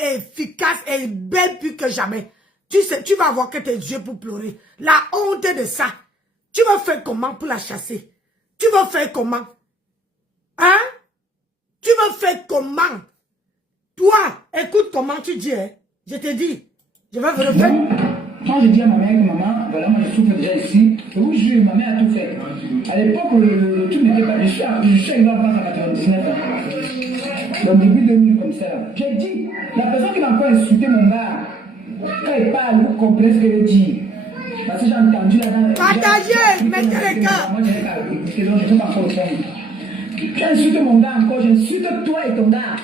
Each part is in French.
est efficace et belle plus que jamais. Tu sais, tu vas avoir que tes yeux pour pleurer. La honte de ça. Tu vas faire comment pour la chasser? Tu vas faire comment? Hein? Tu vas faire comment? Toi, écoute comment tu dis, hein? Je te dis. Je vais vous le faire. Quand je dis à ma mère que maman, voilà, moi je souffre déjà ici, je vous jure, ma mère a tout fait. À l'époque, le truc n'était pas. Je suis arrivé en France en 99 ans. Dans le début 2000 comme ça. J'ai dit, la personne qui m'a encore insulté mon gars, quand il parle, vous comprenez ce qu'elle dit. Parce que j'ai entendu là-bas. Partagez, mettez les cas. Moi, j'ai pas écouté, donc je ne sais pas encore le faire. Tu as insulté mon gars encore, j'insulte toi et ton gars.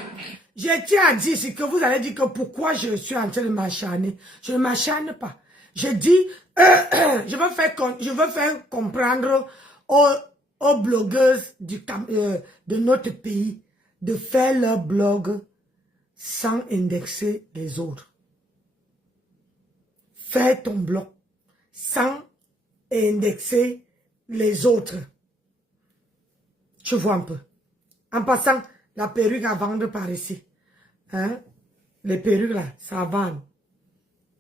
Je tiens à dire, c'est que vous allez dire que pourquoi je suis en train de m'acharner. Je ne m'acharne pas. Je dis, je veux faire comprendre aux blogueuses de notre pays de faire leur blog sans indexer les autres. Fais ton blog sans indexer les autres. Tu vois un peu. En passant, la perruque à vendre par ici. Hein? Les perruques là, ça vend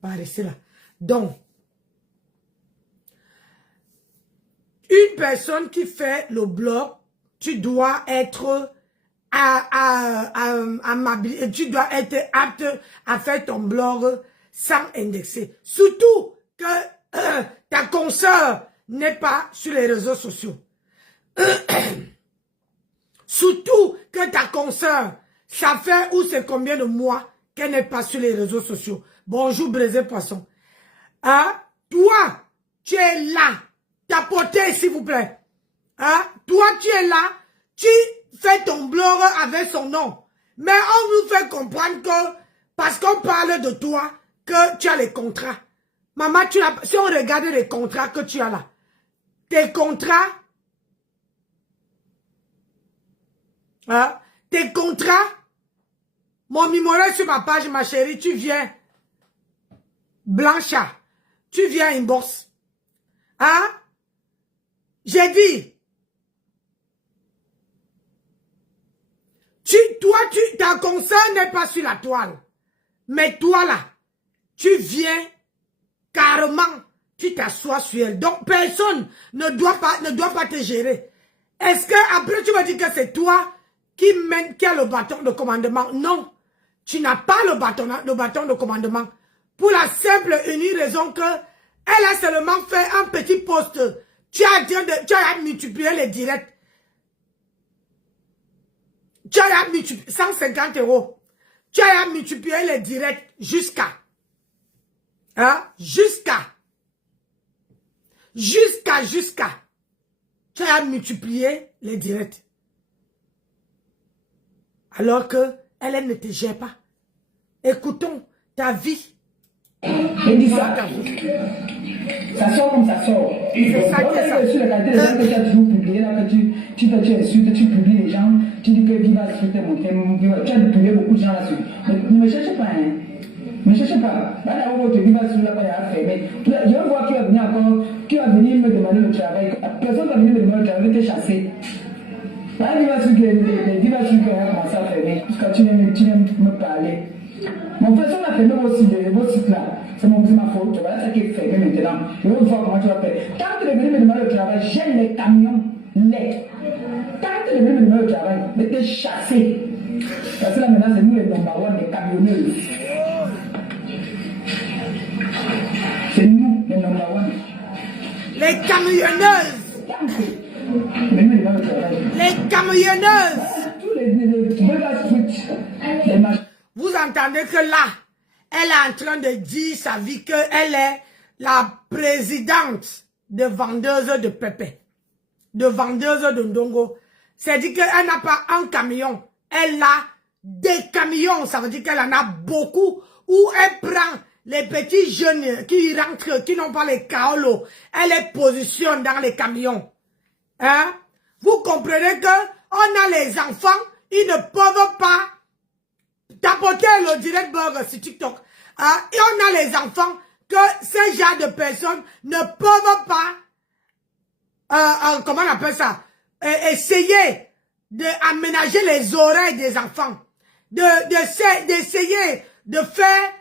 par ici là. Donc, une personne qui fait le blog, tu dois être tu dois être apte à faire ton blog sans indexer. Surtout que ta consoeur n'est pas sur les réseaux sociaux. Surtout que ta consoeur, ça fait ou c'est combien de mois qu'elle n'est pas sur les réseaux sociaux. Bonjour Brésil Poisson. Hein? Toi, tu es là. Tapotez s'il vous plaît. Hein? Toi, tu es là. Tu fais ton blog avec son nom. Mais on nous fait comprendre que, parce qu'on parle de toi, que tu as les contrats. Maman, si on regarde les contrats que tu as là, tes contrats, hein? Tes contrats, mon numéro sur ma page, ma chérie, tu viens, Blancha, tu viens inbox. Hein? J'ai dit, ta concert n'est pas sur la toile. Mais toi là, tu viens carrément, tu t'assois sur elle. Donc personne ne doit pas te gérer. Est-ce que après tu vas dire que c'est toi qui a le bâton de commandement? Non, tu n'as pas le bâton de commandement. Pour la simple et unique raison que elle a seulement fait un petit post. Tu as multiplié les directs. Tu as multiplié 150 €. Tu as multiplié les directs jusqu'à. Hein? Jusqu'à. Tu as multiplié les directs. Alors que elle ne te gère pas. Écoutons ta vie. Elle dit ça. Ça sort comme ça sort. C'est ça qui est ça. Sur la qualité des gens que tu as toujours publié, là, que tu insultes, tu publies les gens, tu dis que Viva Afrique est monté, tu as publié beaucoup de gens là-dessus. Mais ne me cherche pas, hein. Ne me cherche pas. Là, on va te Viva Afrique là-bas, il y a fermé. Je vais voir qui va venir encore, qui va venir me demander le travail. Personne va venir me demander le travail, il va te chasser. Là, Viva Afrique, les Viva Afrique vont commencer à fermer, jusqu'à tu viens me parler. Mon frère, si on a fermé vos sites là, c'est ma faute, voilà ça qui est fermé maintenant. Je vais voir comment tu vas faire. Tant que tu es venu me demander le travail, j'aime les camions, Tant que tu es venu me demander le travail, de te chasser. Parce que là maintenant, c'est nous les number one, les camionneurs. C'est nous les number one. Les camionneuses. Les camionneuses. Vous entendez que là, elle est en train de dire sa vie qu'elle est la présidente de vendeuse de pépé, de vendeuse de ndongo. C'est-à-dire qu'elle n'a pas un camion, elle a des camions. Ça veut dire qu'elle en a beaucoup, où elle prend les petits jeunes qui rentrent, qui n'ont pas les kaolos, elle les positionne dans les camions. Hein? Vous comprenez que on a les enfants, ils ne peuvent pas tapoter le direct blog sur TikTok. Hein? Et on a les enfants que ces genres de personnes ne peuvent pas, comment on appelle ça, essayer d'aménager les oreilles des enfants, d'essayer de faire,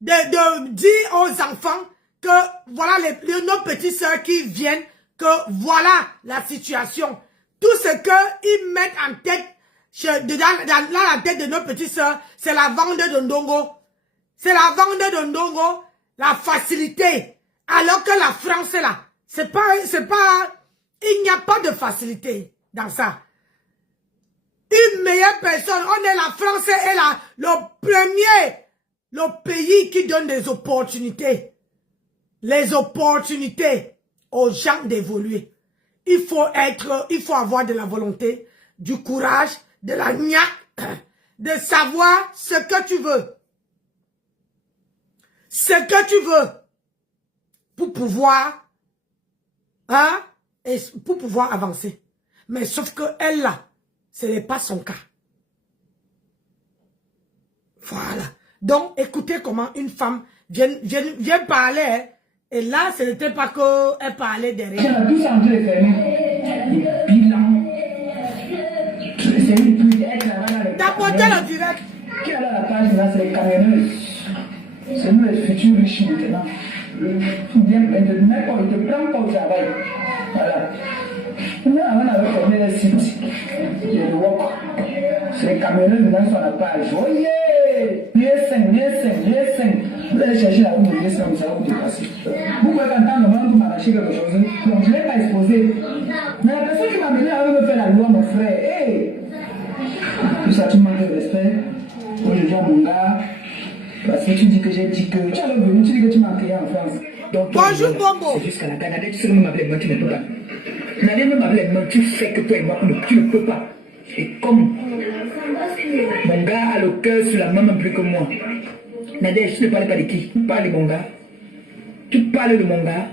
de dire aux enfants que voilà nos petites sœurs qui viennent, que voilà la situation. Tout ce qu'ils mettent en tête, dans la tête de nos petites sœurs, c'est la vente de Ndongo. C'est la vente de Ndongo, la facilité. Alors que la France est là. Il n'y a pas de facilité dans ça. Une meilleure personne, on est la France est là, le pays qui donne des opportunités. Les opportunités aux gens d'évoluer. Il faut avoir de la volonté, du courage, de la niaque, de savoir ce que tu veux. Ce que tu veux pour pouvoir, et pour pouvoir avancer. Mais sauf que elle là, ce n'est pas son cas. Voilà. Donc, écoutez comment une femme vient parler, hein, et là, ce n'était pas qu'elle parlait derrière. Tout ça, on dirait le bilan. C'est une pluie, elle travaille dans les... D'apporter le direct. Qui a la page là, c'est les camionneuses. C'est nous les futurs riches maintenant. Tout bien, mais de n'importe, on ne te prend pas au travail. Voilà. On avait formé le site. Il y a le walk. C'est les camionneuses maintenant sur la page. Oh yeah! Mieux 5. Vous allez chercher la route de mieux 5, vous savez où dépasser. Vous pouvez entendre le monde m'arracher quelque chose. Donc je ne l'ai pas exposé. Mais la personne qui m'a mené à me faire la loi, mon frère, hey! Tout ça, tu manques de respect. Moi, je dis à mon gars. Parce que tu dis que j'ai dit que tu es venu, tu dis que tu m'as créé en France. Donc, bonjour, Bombo. C'est jusqu'à la Canada, tu sais même m'appeler moi, tu ne peux pas. Nadé me m'appeler moi, tu fais que toi et moi, tu ne peux pas. Et comme mon gars a le cœur sur la main plus que moi. Nadé, je ne parle pas de qui? Tu parles de mon gars. Tu parles de mon gars.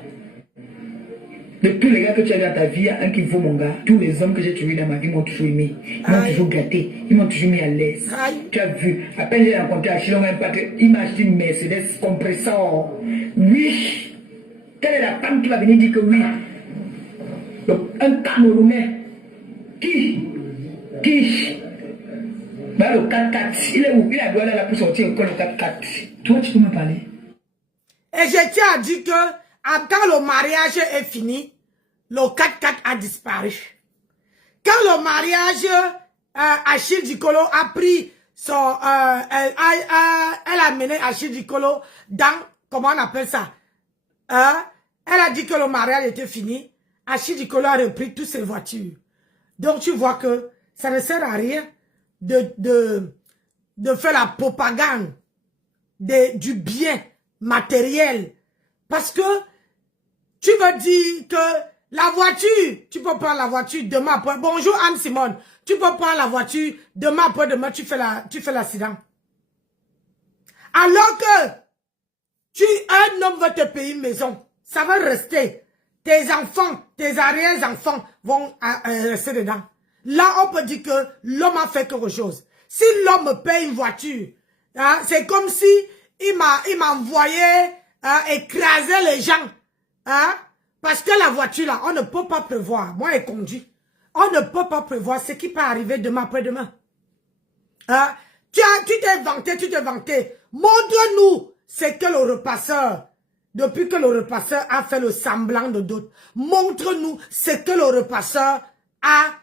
De tous les gars que tu as dans ta vie, il y a un qui vaut mon gars. Tous les hommes que j'ai tués dans ma vie m'ont toujours aimé. Ils m'ont toujours gâté. Ils m'ont toujours mis à l'aise. Tu as vu. À peine j'ai rencontré Achille, il m'a acheté une Mercedes compresseur. Oui. Quelle est la femme qui va venir dire que oui? Donc, un Camerounais. Qui? Bah, le 4x4. Il est où? Il a doit aller là pour sortir encore le 4x4. Toi, tu peux me parler? Et je tiens à dire que quand le mariage est fini, le 4x4 a disparu. Quand le mariage, Achille Dikolo a pris son... elle a mené Achille Dikolo dans... Comment on appelle ça? Elle a dit que le mariage était fini. Achille Dikolo a repris toutes ses voitures. Donc tu vois que ça ne sert à rien de faire la propagande du bien matériel. Parce que tu veux dire que la voiture, tu peux prendre la voiture demain après. Bonjour Anne-Simone. Tu peux prendre la voiture demain après demain, tu fais l'accident. Alors que un homme va te payer une maison, ça va rester. Tes enfants, tes arrière-enfants vont rester dedans. Là, on peut dire que l'homme a fait quelque chose. Si l'homme me paye une voiture, hein, c'est comme si il m'a envoyé écraser les gens. Hein? Parce que la voiture là, on ne peut pas prévoir. Moi, elle conduit. On ne peut pas prévoir ce qui peut arriver demain après-demain. Hein? Tu t'es vanté. Montre-nous ce que le repasseur, depuis que le repasseur a fait le semblant de doute. Montre-nous ce que le repasseur a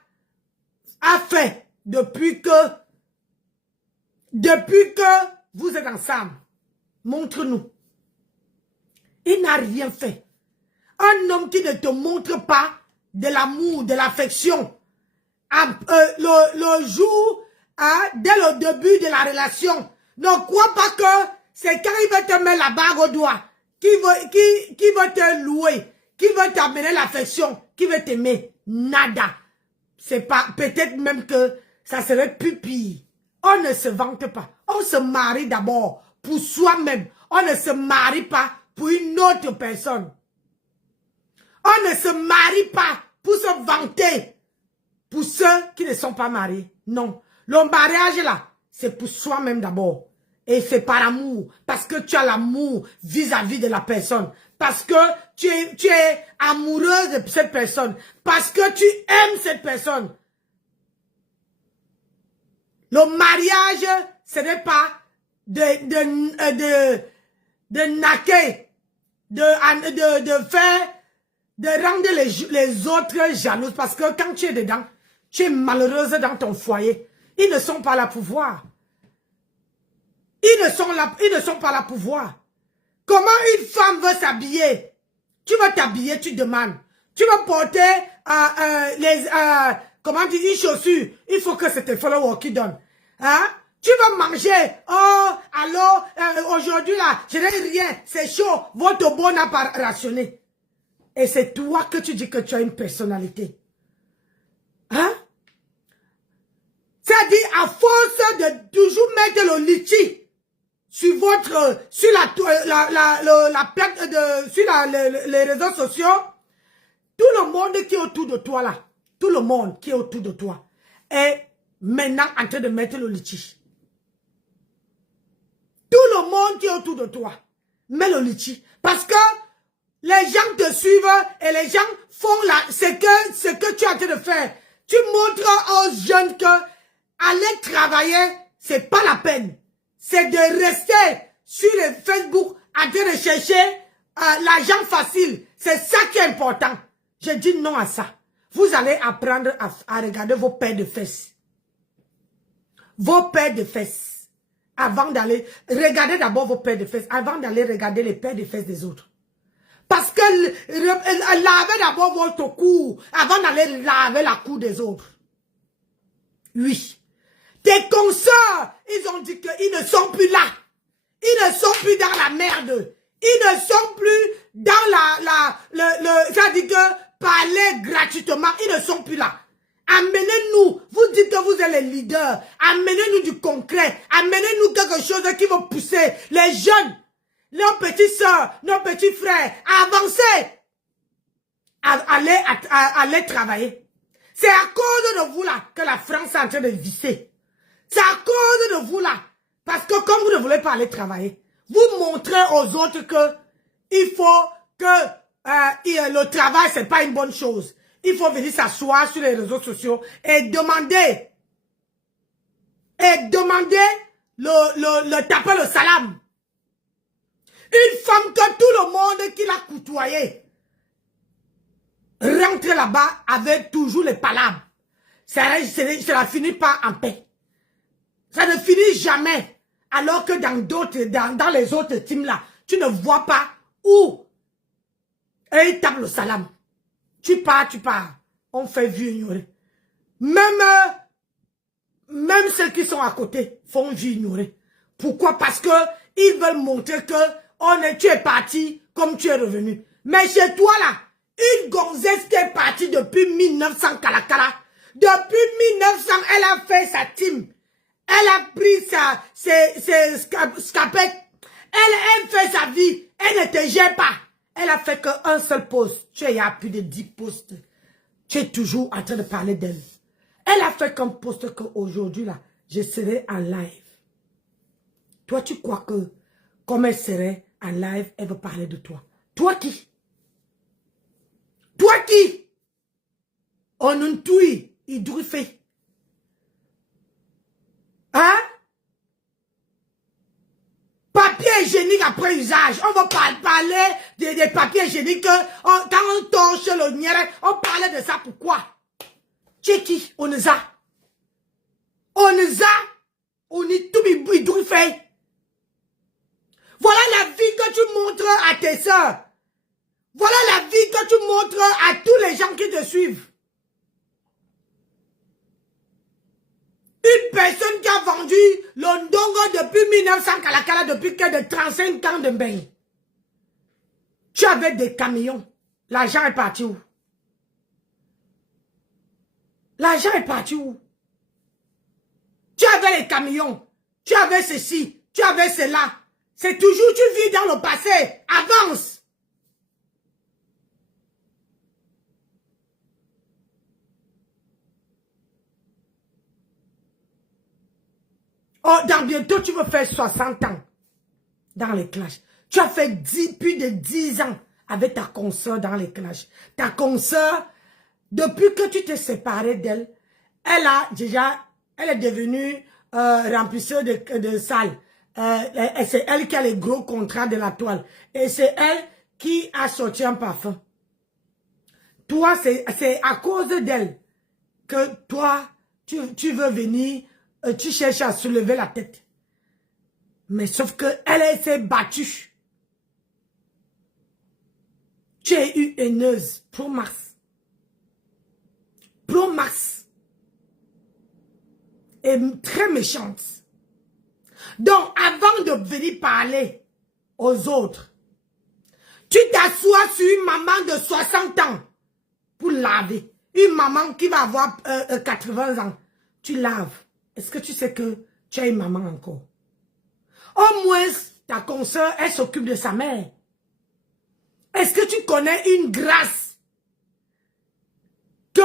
fait depuis que vous êtes ensemble. Montre-nous. Il n'a rien fait. Un homme qui ne te montre pas de l'amour, de l'affection, le jour, dès le début de la relation, ne crois pas que c'est quand il va te mettre la bague au doigt, qui veut te louer, qui veut t'amener l'affection, qui veut t'aimer. Nada. C'est pas, peut-être même que ça serait plus pire. On ne se vante pas. On se marie d'abord pour soi-même. On ne se marie pas pour une autre personne. On ne se marie pas pour se vanter pour ceux qui ne sont pas mariés. Non. Le mariage là, c'est pour soi-même d'abord. Et c'est par amour. Parce que tu as l'amour vis-à-vis de la personne. Parce que tu es amoureuse de cette personne. Parce que tu aimes cette personne. Le mariage, ce n'est pas de naquer, de faire, de rendre les autres jalouses. Parce que quand tu es dedans, tu es malheureuse dans ton foyer. Ils ne sont pas là pour voir. Ils ne sont pas là pour voir. Comment une femme veut s'habiller? Tu vas t'habiller, tu demandes. Tu vas porter comment tu dis, une chaussure. Il faut que c'est tes followers qui donnent. Hein? Tu vas manger. Oh, alors, aujourd'hui là, je n'ai rien. C'est chaud. Votre bon n'a pas rationné. Et c'est toi que tu dis que tu as une personnalité. Hein? C'est-à-dire, à force de toujours mettre le litchi sur votre, sur les réseaux sociaux, tout le monde qui est autour de toi là, tout le monde qui est autour de toi est maintenant en train de mettre le litchi. Tout le monde qui est autour de toi met le litchi. Parce que les gens te suivent et les gens font ce que tu es en train de faire. Tu montres aux jeunes que aller travailler, c'est pas la peine. C'est de rester sur le Facebook en train de chercher l'argent facile. C'est ça qui est important. Je dis non à ça. Vous allez apprendre à regarder vos paires de fesses. Vos paires de fesses. Avant d'aller... Regardez d'abord vos paires de fesses. Avant d'aller regarder les paires de fesses des autres. Parce que lavez d'abord votre cou. Avant d'aller laver la cou des autres. Oui. Tes consoeurs, ils ont dit qu'ils ne sont plus là. Ils ne sont plus dans la merde. Ils ne sont plus dans c'est-à-dire que parler gratuitement. Ils ne sont plus là. Amenez-nous. Vous dites que vous êtes les leaders. Amenez-nous du concret. Amenez-nous quelque chose qui va pousser les jeunes, nos petites soeurs, nos petits frères à avancer. À aller travailler. C'est à cause de vous là que la France est en train de visser. C'est à cause de vous là. Parce que comme vous ne voulez pas aller travailler, vous montrez aux autres que il faut que le travail, c'est pas une bonne chose. Il faut venir s'asseoir sur les réseaux sociaux et demander. Le taper le salam. Une femme que tout le monde qui l'a côtoyée rentre là-bas avec toujours les palabres. Ça finit pas en paix. Ça ne finit jamais. Alors que dans les autres teams là, tu ne vois pas où ils tapent le salam. Tu pars. On fait vue ignorer. Même ceux qui sont à côté font vue ignorer. Pourquoi? Parce que ils veulent montrer que tu es parti comme tu es revenu. Mais chez toi là, une gonzesse qui est partie depuis 1900 Kalakala. Depuis 1900, elle a fait sa team. Elle a pris ses scapettes. Elle fait sa vie. Elle ne te gère pas. Elle a fait qu'un seul post. Tu es à plus de 10 posts. Tu es toujours en train de parler d'elle. Elle a fait qu'un post qu'aujourd'hui, là, je serai en live. Toi, tu crois que, comme elle serait en live, elle veut parler de toi. Toi qui? Toi qui? On nous tue, il doit faire. Hein? Papier hygiénique après usage. On va parler des papiers hygiéniques. Quand on torche le nière, on parlait de ça. Pourquoi? Tu es qui? On nous a. On est tout bidou fait. Voilà la vie que tu montres à tes soeurs. Voilà la vie que tu montres à tous les gens qui te suivent. Une personne qui a vendu le ndongo depuis 1900 Kalakala, depuis que de 35 ans de bain. Tu avais des camions. L'argent est parti où? L'argent est parti où? Tu avais les camions. Tu avais ceci. Tu avais cela. C'est toujours, tu vis dans le passé. Avance. Oh, dans bientôt, tu veux faire 60 ans dans les clashs. Tu as fait plus de 10 ans avec ta consoeur dans les clashs. Ta consoeur, depuis que tu t'es séparé d'elle, elle est devenue remplisseuse de salles. c'est elle qui a les gros contrats de la toile. Et c'est elle qui a sorti un parfum. Toi, c'est à cause d'elle que toi, tu veux venir, tu cherches à soulever la tête. Mais sauf que elle s'est battue. Tu es une haineuse, pro-Max. Pro-Max. Et très méchante. Donc, avant de venir parler aux autres, tu t'assois sur une maman de 60 ans pour laver. Une maman qui va avoir 80 ans. Tu laves. Est-ce que tu sais que tu as une maman encore? Au moins, ta consoeur, elle s'occupe de sa mère. Est-ce que tu connais une grâce que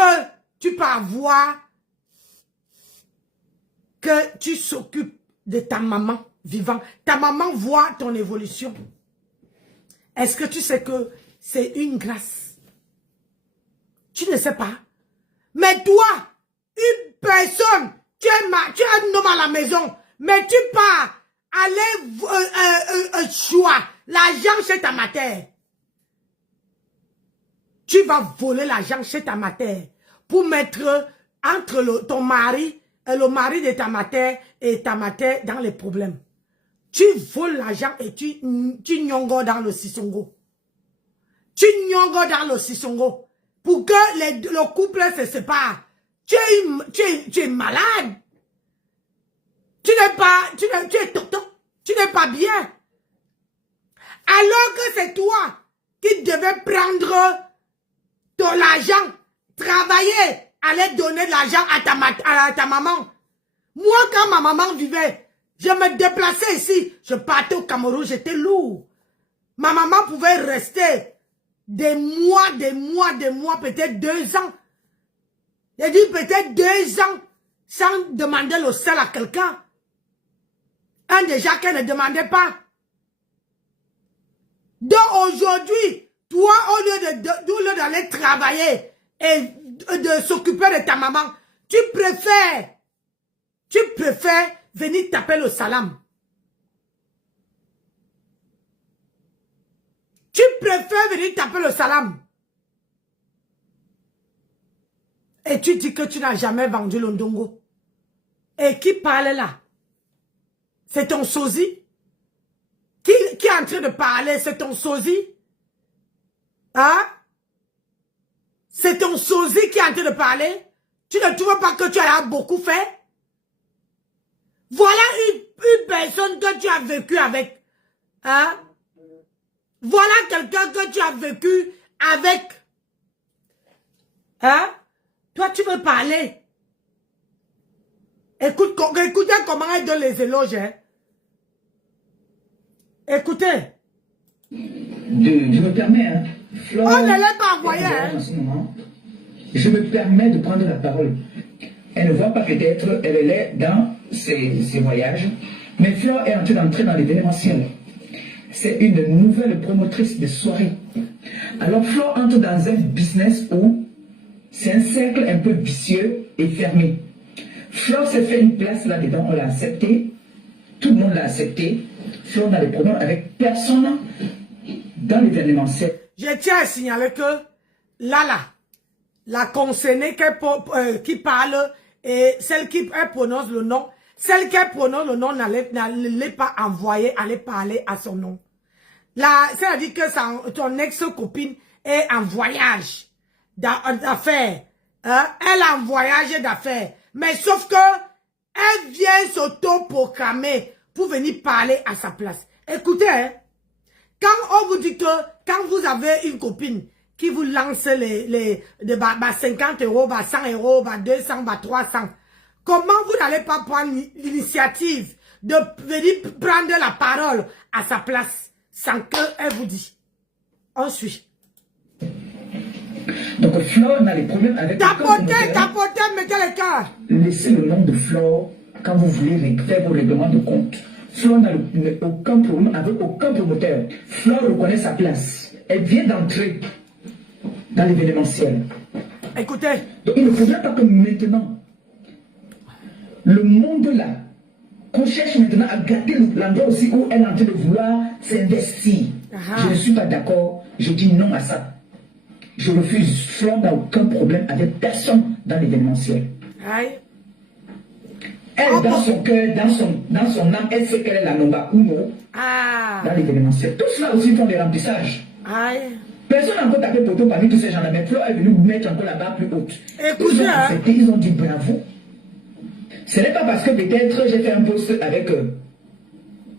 tu peux avoir, que tu s'occupes de ta maman vivant? Ta maman voit ton évolution. Est-ce que tu sais que c'est une grâce? Tu ne sais pas. Mais toi, une personne, tu as un homme à la maison, mais tu pars aller choix l'argent chez ta mère. Tu vas voler l'argent chez ta mère pour mettre entre ton mari et le mari de ta mère et ta mère dans les problèmes. Tu voles l'argent et tu nyongo dans le sisongo. Tu nyongo dans le sisongo pour que le couple se sépare. Tu es malade. Tu es tonton. Tu n'es pas bien. Alors que c'est toi qui devais prendre ton argent, travailler, aller donner de l'argent à ta maman. Moi, quand ma maman vivait, je me déplaçais ici. Je partais au Cameroun, j'étais lourd. Ma maman pouvait rester des mois, peut-être 2 ans. J'ai dit peut-être 2 ans sans demander le sel à quelqu'un. Un déjà qu'elle ne demandait pas. Donc aujourd'hui, toi, au lieu d'aller travailler et de s'occuper de ta maman, tu préfères venir taper le salam. Tu préfères venir taper le salam. Et tu dis que tu n'as jamais vendu le ndongo. Et qui parle là? C'est ton sosie? Qui est en train de parler? C'est ton sosie? Hein? C'est ton sosie qui est en train de parler? Tu ne trouves pas que tu as beaucoup fait? Voilà une personne que tu as vécu avec. Hein? Voilà quelqu'un que tu as vécu avec. Hein? Toi, tu veux parler. Écoutez comment elle donne les éloges. Hein? Écoutez. Je me permets, hein, Flore, on ne l'a pas envoyé. Hein? En ce moment, je me permets de prendre la parole. Elle ne voit pas peut-être, elle est dans ses voyages, mais Flore est en train d'entrer dans l'événementiel. C'est une nouvelle promotrice de soirée. Alors Flore entre dans un business où c'est un cercle un peu vicieux et fermé. Flore s'est fait une place là-dedans, on l'a accepté, tout le monde l'a accepté. Flore n'a des problèmes avec personne dans l'événementiel. Je tiens à signaler que la concernée qui parle et celle qui prononce le nom, celle qui prononce le nom n'allait pas envoyer, aller parler à son nom. C'est-à-dire que ton ex-copine est en voyage d'affaires. Hein? Elle est en voyage d'affaires. Mais sauf que elle vient s'auto-proclamer pour venir parler à sa place. Écoutez, hein, quand on vous dit que quand vous avez une copine qui vous lance les 50 euros, 100 euros, 200, 300, comment vous n'allez pas prendre l'initiative de venir prendre la parole à sa place sans qu'elle vous dise? On suit. Donc Flore n'a les problèmes avec... Tapotez, mettez les cœurs. Laissez le nom de Flore quand vous voulez faire vos règlements de compte. Flore n'a aucun problème avec aucun promoteur. Flore reconnaît sa place. Elle vient d'entrer dans l'événementiel. Écoutez. Donc il ne faudrait pas que maintenant, le monde là, qu'on cherche maintenant à garder l'endroit aussi où elle est en train de vouloir s'investir. Je ne suis pas d'accord. Je dis non à ça. Je refuse. Flore n'a aucun problème avec personne dans l'événementiel. Elle, dans son cœur, dans son âme, elle sait qu'elle est la Nomba Uno dans l'événementiel. Tout cela aussi font des remplissages. Personne n'a encore tapé poteau parmi tous ces gens-là, mais Flore est venu mettre encore la barre plus haute. Ils ont accepté, ils ont dit bravo. Ce n'est pas parce que peut-être j'ai fait un post avec M.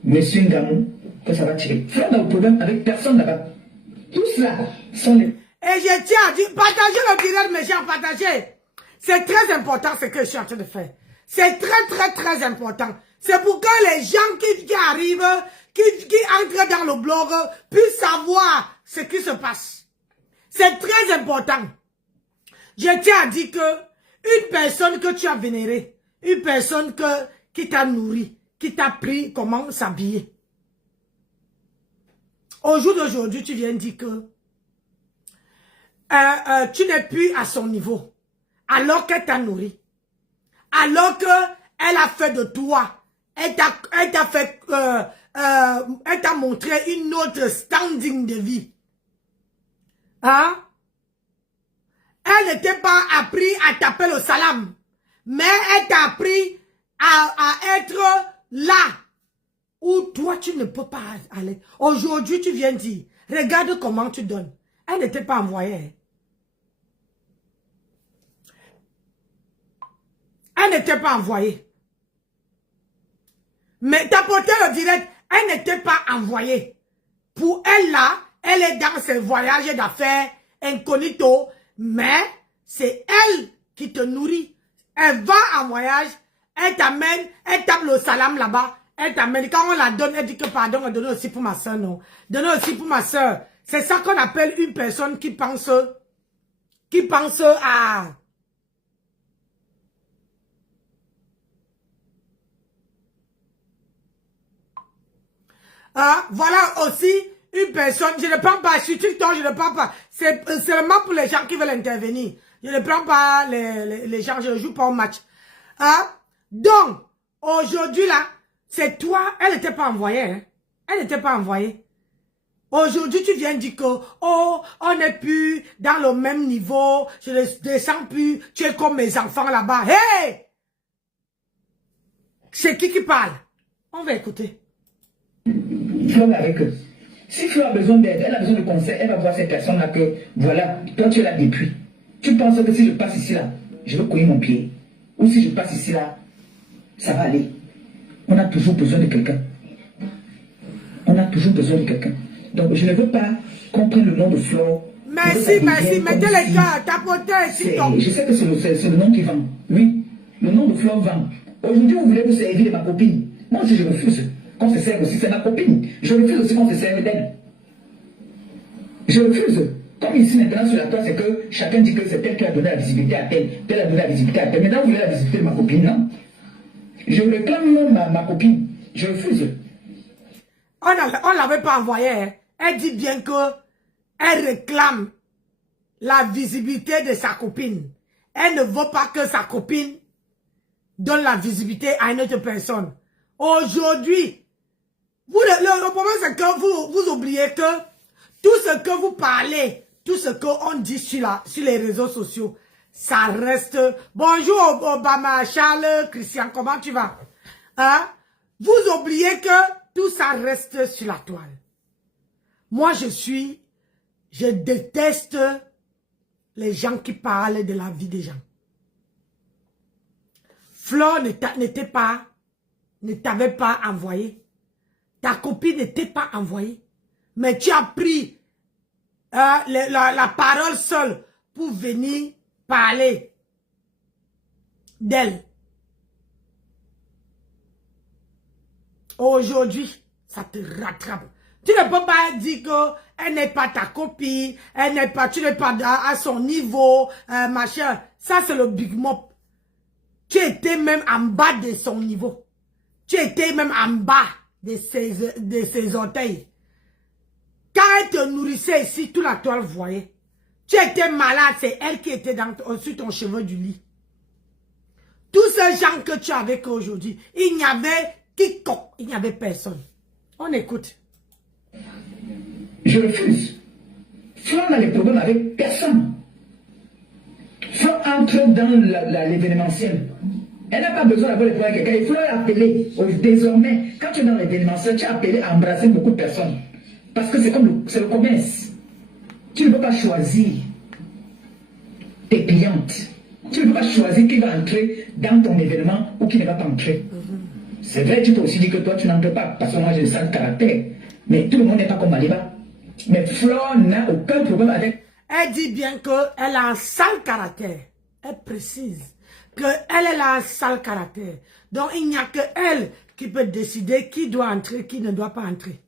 Ngamou que ça va tirer. Flore n'a aucun problème avec personne là-bas. Tout cela sont les... Et je tiens à dire, partagez le direct, mes chers, partagez. C'est très important ce que je suis en train de faire. C'est très important. C'est pour que les gens qui arrivent, qui entrent dans le blog, puissent savoir ce qui se passe. C'est très important. Je tiens à dire que une personne que tu as vénérée, une personne qui t'a nourri, qui t'a appris comment s'habiller. Au jour d'aujourd'hui, tu viens dire que tu n'es plus à son niveau. Alors qu'elle t'a nourri. Alors qu'elle a fait de toi. Elle t'a montré une autre standing de vie. Hein? Elle n'était pas appris à taper le salam. Mais elle t'a appris à être là où toi tu ne peux pas aller. Aujourd'hui tu viens dire, regarde comment tu donnes. Elle n'était pas envoyée. Elle n'était pas envoyée. Mais t'apporter le direct, elle n'était pas envoyée. Pour elle là, elle est dans ses voyages d'affaires incognito, mais c'est elle qui te nourrit. Elle va en voyage, elle t'amène, elle tape le salam là-bas, elle t'amène. Quand on la donne, elle dit que pardon, on donne aussi pour ma soeur, non. Donne aussi pour ma soeur. C'est ça qu'on appelle une personne qui pense à... Voilà aussi une personne, je ne prends pas, sur TikTok, je ne prends pas. C'est seulement pour les gens qui veulent intervenir. Je ne prends pas les gens, je ne joue pas au match. Donc, aujourd'hui là, c'est toi, elle n'était pas envoyée. Hein? Elle n'était pas envoyée. Aujourd'hui, tu viens dire que, oh, on n'est plus dans le même niveau, je ne descends plus, tu es comme mes enfants là-bas. Hey! C'est qui parle? On va écouter. Flore avec eux. Si Flore a besoin d'aide, elle a besoin de conseils, elle va voir cette personne-là que, voilà, toi tu es là depuis. Tu penses que si je passe ici là, je vais couiller mon pied. Ou si je passe ici là, ça va aller. On a toujours besoin de quelqu'un. On a toujours besoin de quelqu'un. Donc je ne veux pas qu'on prenne le nom de Flore. Merci, mettez les cœurs, tapotez, s'il tombe. Je sais que c'est le nom qui vend. Oui, le nom de Flore vend. Aujourd'hui, vous voulez vous servir de ma copine. Moi aussi, je refuse. Qu'on se serve aussi, c'est ma copine. Je refuse aussi qu'on se serve d'elle. Je refuse. Comme ici maintenant sur la toile, c'est que chacun dit que c'est tel qui a donné la visibilité à tel, tel a donné la visibilité à tel. Maintenant, vous voulez la visibilité de ma copine, non? Je réclame ma copine. Je refuse. On ne l'avait pas envoyée. Hein. Elle dit bien que elle réclame la visibilité de sa copine. Elle ne veut pas que sa copine donne la visibilité à une autre personne. Aujourd'hui, le problème c'est que vous oubliez que tout ce que vous parlez, tout ce qu'on dit sur les réseaux sociaux, ça reste... Bonjour Obama, Charles, Christian, comment tu vas? Hein? Vous oubliez que tout ça reste sur la toile. Moi, je déteste les gens qui parlent de la vie des gens. Flore ne t'avait pas envoyé. Ta copine n'était pas envoyée. Mais tu as pris la parole seule pour venir parler d'elle. Aujourd'hui, ça te rattrape. Tu ne peux pas dire qu'elle n'est pas ta copine, tu n'es pas à son niveau, machin. Ça, c'est le big mop. Tu étais même en bas de son niveau. Tu étais même en bas de ses orteils. Quand elle te nourrissait ici, toute la toile voyait. Tu étais malade, c'est elle qui était sur ton cheveu du lit. Tous ces gens que tu as avec aujourd'hui, il n'y avait quiconque, il n'y avait personne. On écoute. Je refuse. Flo n'a les problèmes avec personne. Flo entre dans l'événementiel. Elle n'a pas besoin d'avoir les problèmes avec quelqu'un. Il faut l'appeler. Désormais, quand tu es dans l'événementiel, tu es appelé à embrasser beaucoup de personnes. Parce que c'est comme le commerce. Tu ne peux pas choisir tes clientes. Tu ne peux pas choisir qui va entrer dans ton événement ou qui ne va pas entrer. C'est vrai, tu peux aussi dire que toi, tu n'entres pas. Parce que moi, j'ai le sale caractère. Mais tout le monde n'est pas comme Aliba. Mais Flo n'a aucun problème avec... Elle dit bien qu'elle a un sale caractère. Elle précise qu'elle a un sale caractère. Donc, il n'y a que elle qui peut décider qui doit entrer, qui ne doit pas entrer.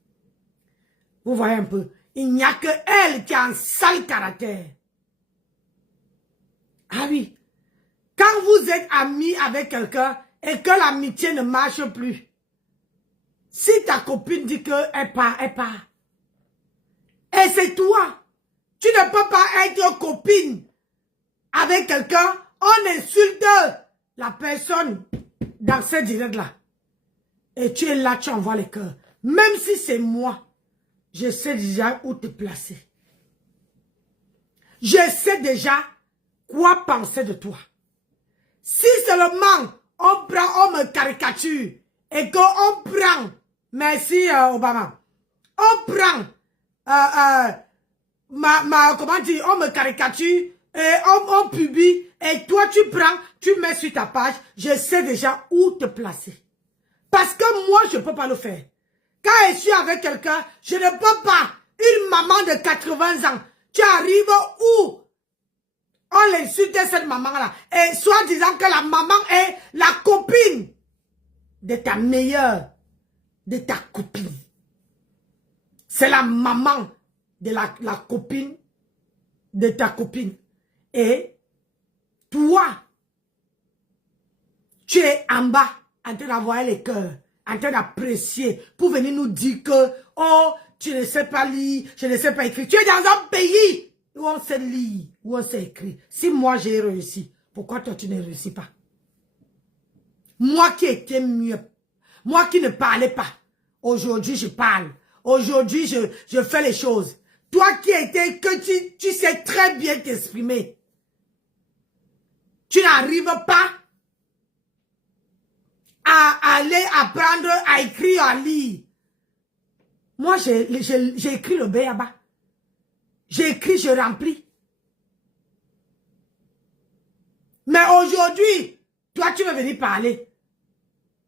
Vous voyez un peu. Il n'y a que elle qui a un sale caractère. Ah oui. Quand vous êtes amis avec quelqu'un et que l'amitié ne marche plus, si ta copine dit qu'elle part, elle part. Et c'est toi. Tu ne peux pas être copine avec quelqu'un, on insulte la personne dans ce direct-là. Et tu es là, tu envoies les cœurs. Même si c'est moi, je sais déjà où te placer. Je sais déjà quoi penser de toi. Si seulement on prend, on me caricature et qu'on prend, merci Obama, on prend, comment dire, on me caricature et on publie et toi tu prends, tu mets sur ta page, je sais déjà où te placer. Parce que moi, je ne peux pas le faire. Quand je suis avec quelqu'un, je ne peux pas. Une maman de 80 ans, tu arrives où on l'insulte cette maman-là. Et soit disant que la maman est la copine de ta meilleure, de ta copine. C'est la maman de la copine de ta copine. Et toi, tu es en bas, en train d'avoir les cœurs, en train d'apprécier, pour venir nous dire que, oh, tu ne sais pas lire, je ne sais pas écrire. Tu es dans un pays où on sait lire, où on sait écrire. Si moi j'ai réussi, pourquoi toi tu ne réussis pas? Moi qui étais mieux, moi qui ne parlais pas, aujourd'hui je parle, aujourd'hui je fais les choses. Toi qui étais, que tu sais très bien t'exprimer, tu n'arrives pas à aller apprendre à écrire, à lire. Moi, j'ai écrit le béaba. J'ai écrit, je remplis. Mais aujourd'hui, toi, tu veux venir parler.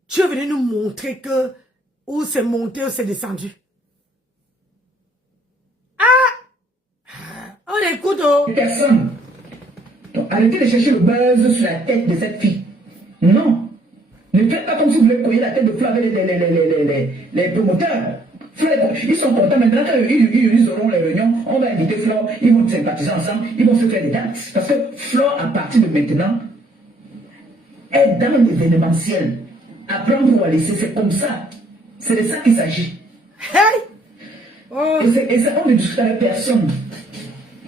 Tu veux venir nous montrer que où c'est monté, où c'est descendu. Ah! On écoute. Oh. Personne. Donc, arrêtez de chercher le buzz sur la tête de cette fille. Non. Ne faites pas comme si vous voulez cogner la tête de Flo avec les promoteurs. Flo, ils sont contents maintenant quand ils auront les réunions, on va inviter Flo, ils vont sympathiser ensemble, ils vont se faire des dates. Parce que Flo, à partir de maintenant, est dans l'événementiel. Apprendre ou à laisser, c'est comme ça. C'est de ça qu'il s'agit. Hey! Oh. Et ça, on ne discute avec personne.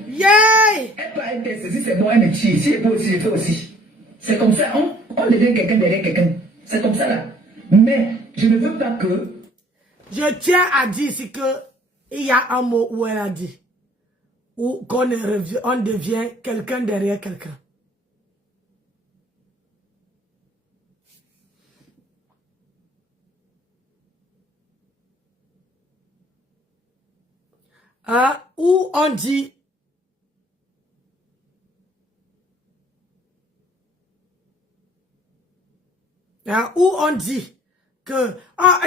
Yay! Elle peut être saisie, c'est bon, elle me tire. Si elle peut aussi, je fais aussi. C'est comme ça, on devient quelqu'un derrière quelqu'un. C'est comme ça là. Mais je ne veux pas que... Je tiens à dire ici que il y a un mot où elle a dit. Où on devient quelqu'un derrière quelqu'un. Où on dit... où on dit que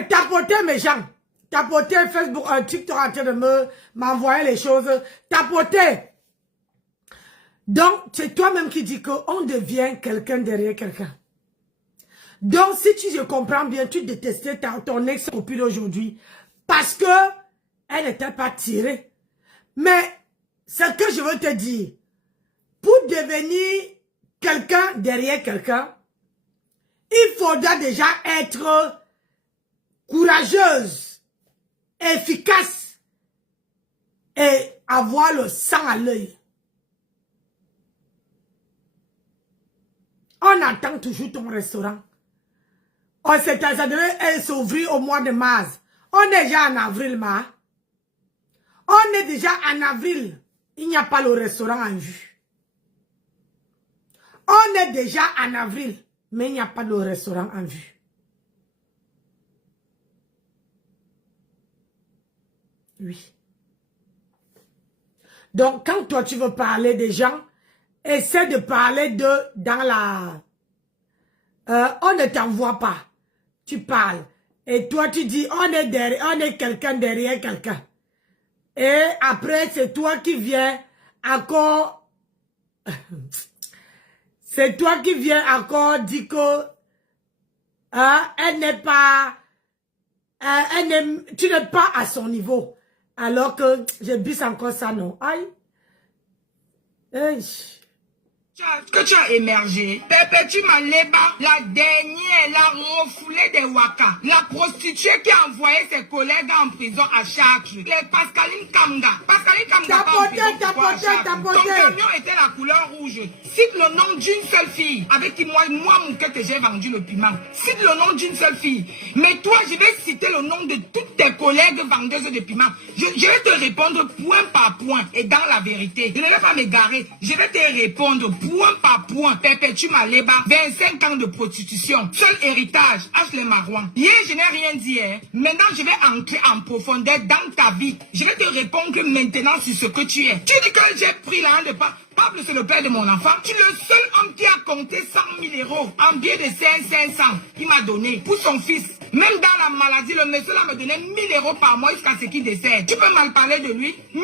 tapoter mes gens, tapoter Facebook, TikTok en train de m'envoyer les choses, tapoter. Donc, c'est toi-même qui dis qu'on devient quelqu'un derrière quelqu'un. Donc, si je comprends bien, tu détestais ton ex-copine aujourd'hui parce que elle n'était pas tirée. Mais, ce que je veux te dire, pour devenir quelqu'un derrière quelqu'un, il faudra déjà être courageuse, efficace et avoir le sang à l'œil. On attend toujours ton restaurant. Ça devait s'ouvrir au mois de mars. On est déjà en avril, ma. On est déjà en avril. Il n'y a pas le restaurant en vue. On est déjà en avril, mais il n'y a pas de restaurant en vue. Oui. Donc, quand toi, tu veux parler des gens, essaie de parler d'eux dans la... on ne t'envoie pas. Tu parles. Et toi, tu dis, on est quelqu'un derrière quelqu'un. Et après, c'est toi qui viens encore... c'est toi qui viens encore dire que... elle n'est pas... tu n'es pas à son niveau. Alors que je bise encore ça, non. Aïe. Aïe. Que tu as émergé. Perpétue Maleba, la dernière, la refoulée des Waka. La prostituée qui a envoyé ses collègues en prison à Chartres. Les Pascaline Kamga. Pascaline Kamga Ton camion était la couleur rouge. Cite le nom d'une seule fille. Avec qui moi Moukette, j'ai vendu le piment. Cite le nom d'une seule fille. Mais toi, je vais citer le nom de toutes tes collègues vendeuses de piment. Je vais te répondre point par point. Et dans la vérité, je ne vais pas m'égarer. Je vais te répondre point par point. Perpétue Maleba, 25 ans de prostitution. Seul héritage, Ashley Marouan. Hier, je n'ai rien dit. Hein. Maintenant, je vais entrer en profondeur dans ta vie. Je vais te répondre maintenant sur ce que tu es. Tu dis que j'ai pris la de pas. Pablo, c'est le père de mon enfant. Tu es le seul homme qui a compté 100 000 euros en billets de 500 qu'il m'a donné pour son fils. Même dans la maladie, le monsieur là me donnait 1000 euros par mois jusqu'à ce qu'il décède. Tu peux mal parler de lui? 1000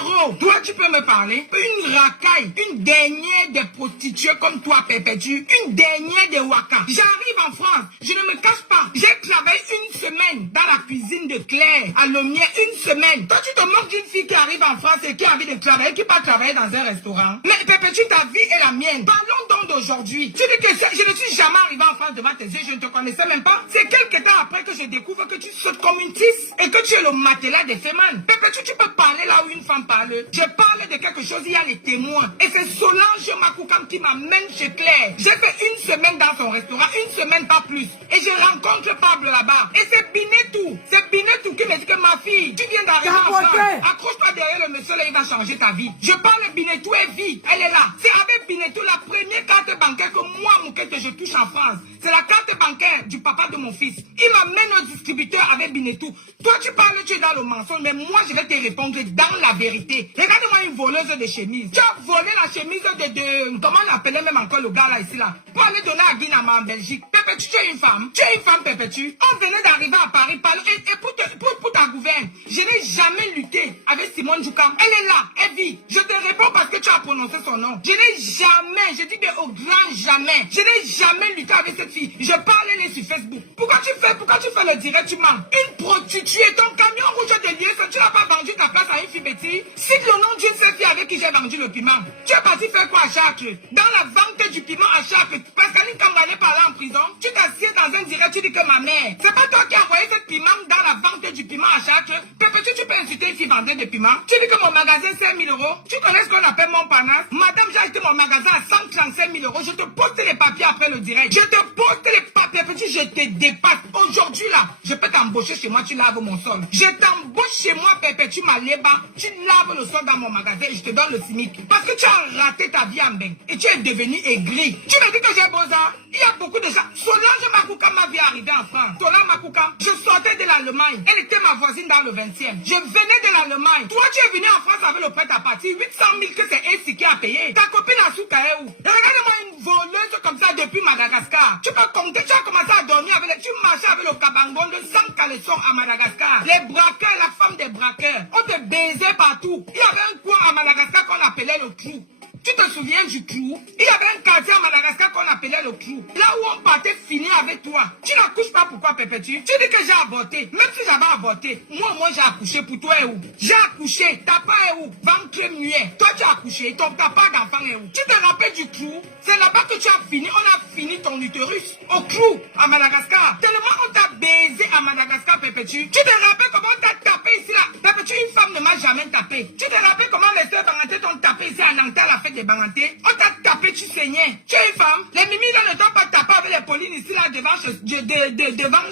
euros. Toi, tu peux me parler? Une racaille, une dernière des prostituées comme toi, Perpétue. Une dernière des Waka. J'arrive en France. Je ne me cache pas. J'ai travaillé une semaine dans la cuisine de Claire, à Lomier, une semaine. Toi, tu te moques d'une fille qui arrive en France et qui a envie de travailler, qui part travailler dans un restaurant. Mais Perpétue, ta vie est la mienne. Parlons donc d'aujourd'hui. Tu dis que je ne suis jamais arrivé en France devant tes yeux, je ne te connaissais même pas. C'est quelques temps après que je découvre que tu sautes comme une tisse et que tu es le matelas des femmes. Perpétue, tu peux parler là où une femme parle. Je parle de quelque chose, il y a les témoins. Et c'est Solange Makoukam qui m'amène chez Claire. J'ai fait une semaine dans son restaurant, une semaine pas plus. Et je rencontre Pablo là-bas. Et c'est Binetou. C'est Binetou qui me dit que ma fille, tu viens d'arriver en France. Accroche-toi derrière le monsieur là, il va changer ta vie. Je parle Binetou et vie. Elle est là. C'est avec Binetou la première carte bancaire que moi, Moukette, je touche en France. C'est la carte bancaire du papa de mon fils. Il m'amène au distributeur avec Binetou. Toi, tu parles, tu es dans le mensonge, mais moi, je vais te répondre dans la vérité. Regarde-moi une voleuse de chemise. Tu as volé la chemise de comment on appelait même encore le gars là, ici là, pour aller donner à Guinama en Belgique. Perpétue, tu es une femme. Tu es une femme, Perpétue. On venait d'arriver à Paris, et pour ta gouverne, je n'ai jamais lutté avec Simone Djoukam. Elle est là, elle vit. Je te réponds parce que tu as prononcé son nom. Je n'ai jamais, je dis bien au grand jamais, je n'ai jamais lutté avec cette fille. Je parlais sur Facebook. Pourquoi tu fais le direct, tu mens? Une prostituée, ton camion rouge de lieu, tu n'as pas vendu ta place à une fille bêtise. Cite le nom d'une seule fille avec qui j'ai vendu le piment. Tu es parti faire quoi à Chartres? Dans la vente du piment à Chartres, Pascaline Kamga parlait en prison. Tu t'assieds dans un direct, tu dis que ma mère, c'est pas toi qui as envoyé cette piment dans la vente du piment à Chartres. Perpétue, tu peux insulter une fille vendeuse de piment. Tu dis que mon magasin 5 000 euros. Tu connais ce qu'on appelle mon panache? Madame, j'ai acheté mon magasin à 135 000 euros. Je te poste les papiers après le direct. Je te poste les papiers, petit, je te dépasse. Aujourd'hui là, je peux t'embaucher chez moi, tu laves mon sol. Je t'embauche chez moi, Perpétue Maleba. Tu laves le sol dans mon magasin et je te donne le SMIC. Parce que tu as raté ta vie en bain et tu es devenu aigri. Tu me dis que j'ai beau ça? Il y a beaucoup de gens. Solange Makoukam m'a vu arriver en France. Solange Makoukam, je sortais de l'Allemagne. Elle était ma voisine dans le 20e. Je venais de l'Allemagne. Toi, tu es venu en France avec le prêt à partir. 800 000 que c'est Essie qui a payé. Ta copine a sous où? Regarde-moi une voleuse comme ça depuis Madagascar. Tu peux compter, tu as commencé à dormir avec tu marchais avec le cabangon de 100 caleçons à Madagascar. Les braqueurs, la femme des braqueurs. On te baisait partout. Il y avait un coin à Madagascar qu'on appelait le trou. Tu te souviens du clou? Il y avait un quartier à Madagascar qu'on appelait le clou. Là où on partait finir avec toi. Tu n'accouches pas, pourquoi, Perpétue? Tu dis que j'ai avorté. Même si j'avais avorté, moi j'ai accouché. Pour toi, est où? J'ai accouché. Ta part est où? Ventre muet. Toi, tu as accouché. Ton papa d'enfant est où? Tu te rappelles du clou? C'est là-bas que tu as fini. On a fini ton utérus. Au clou, à Madagascar. Tellement on t'a baisé à Madagascar, Perpétue. Tu te rappelles comment on t'a tapé ici, là? Perpétue, une femme ne m'a jamais tapé. Tu te rappelles comment les sœurs Banganté t'ont tapé ici à Nanterre, la fête des Banganté? On t'a tapé, tu saignais. Tu es une femme. Les mimi là ne t'ont pas tapé avec avec les Paulines ici, là, devant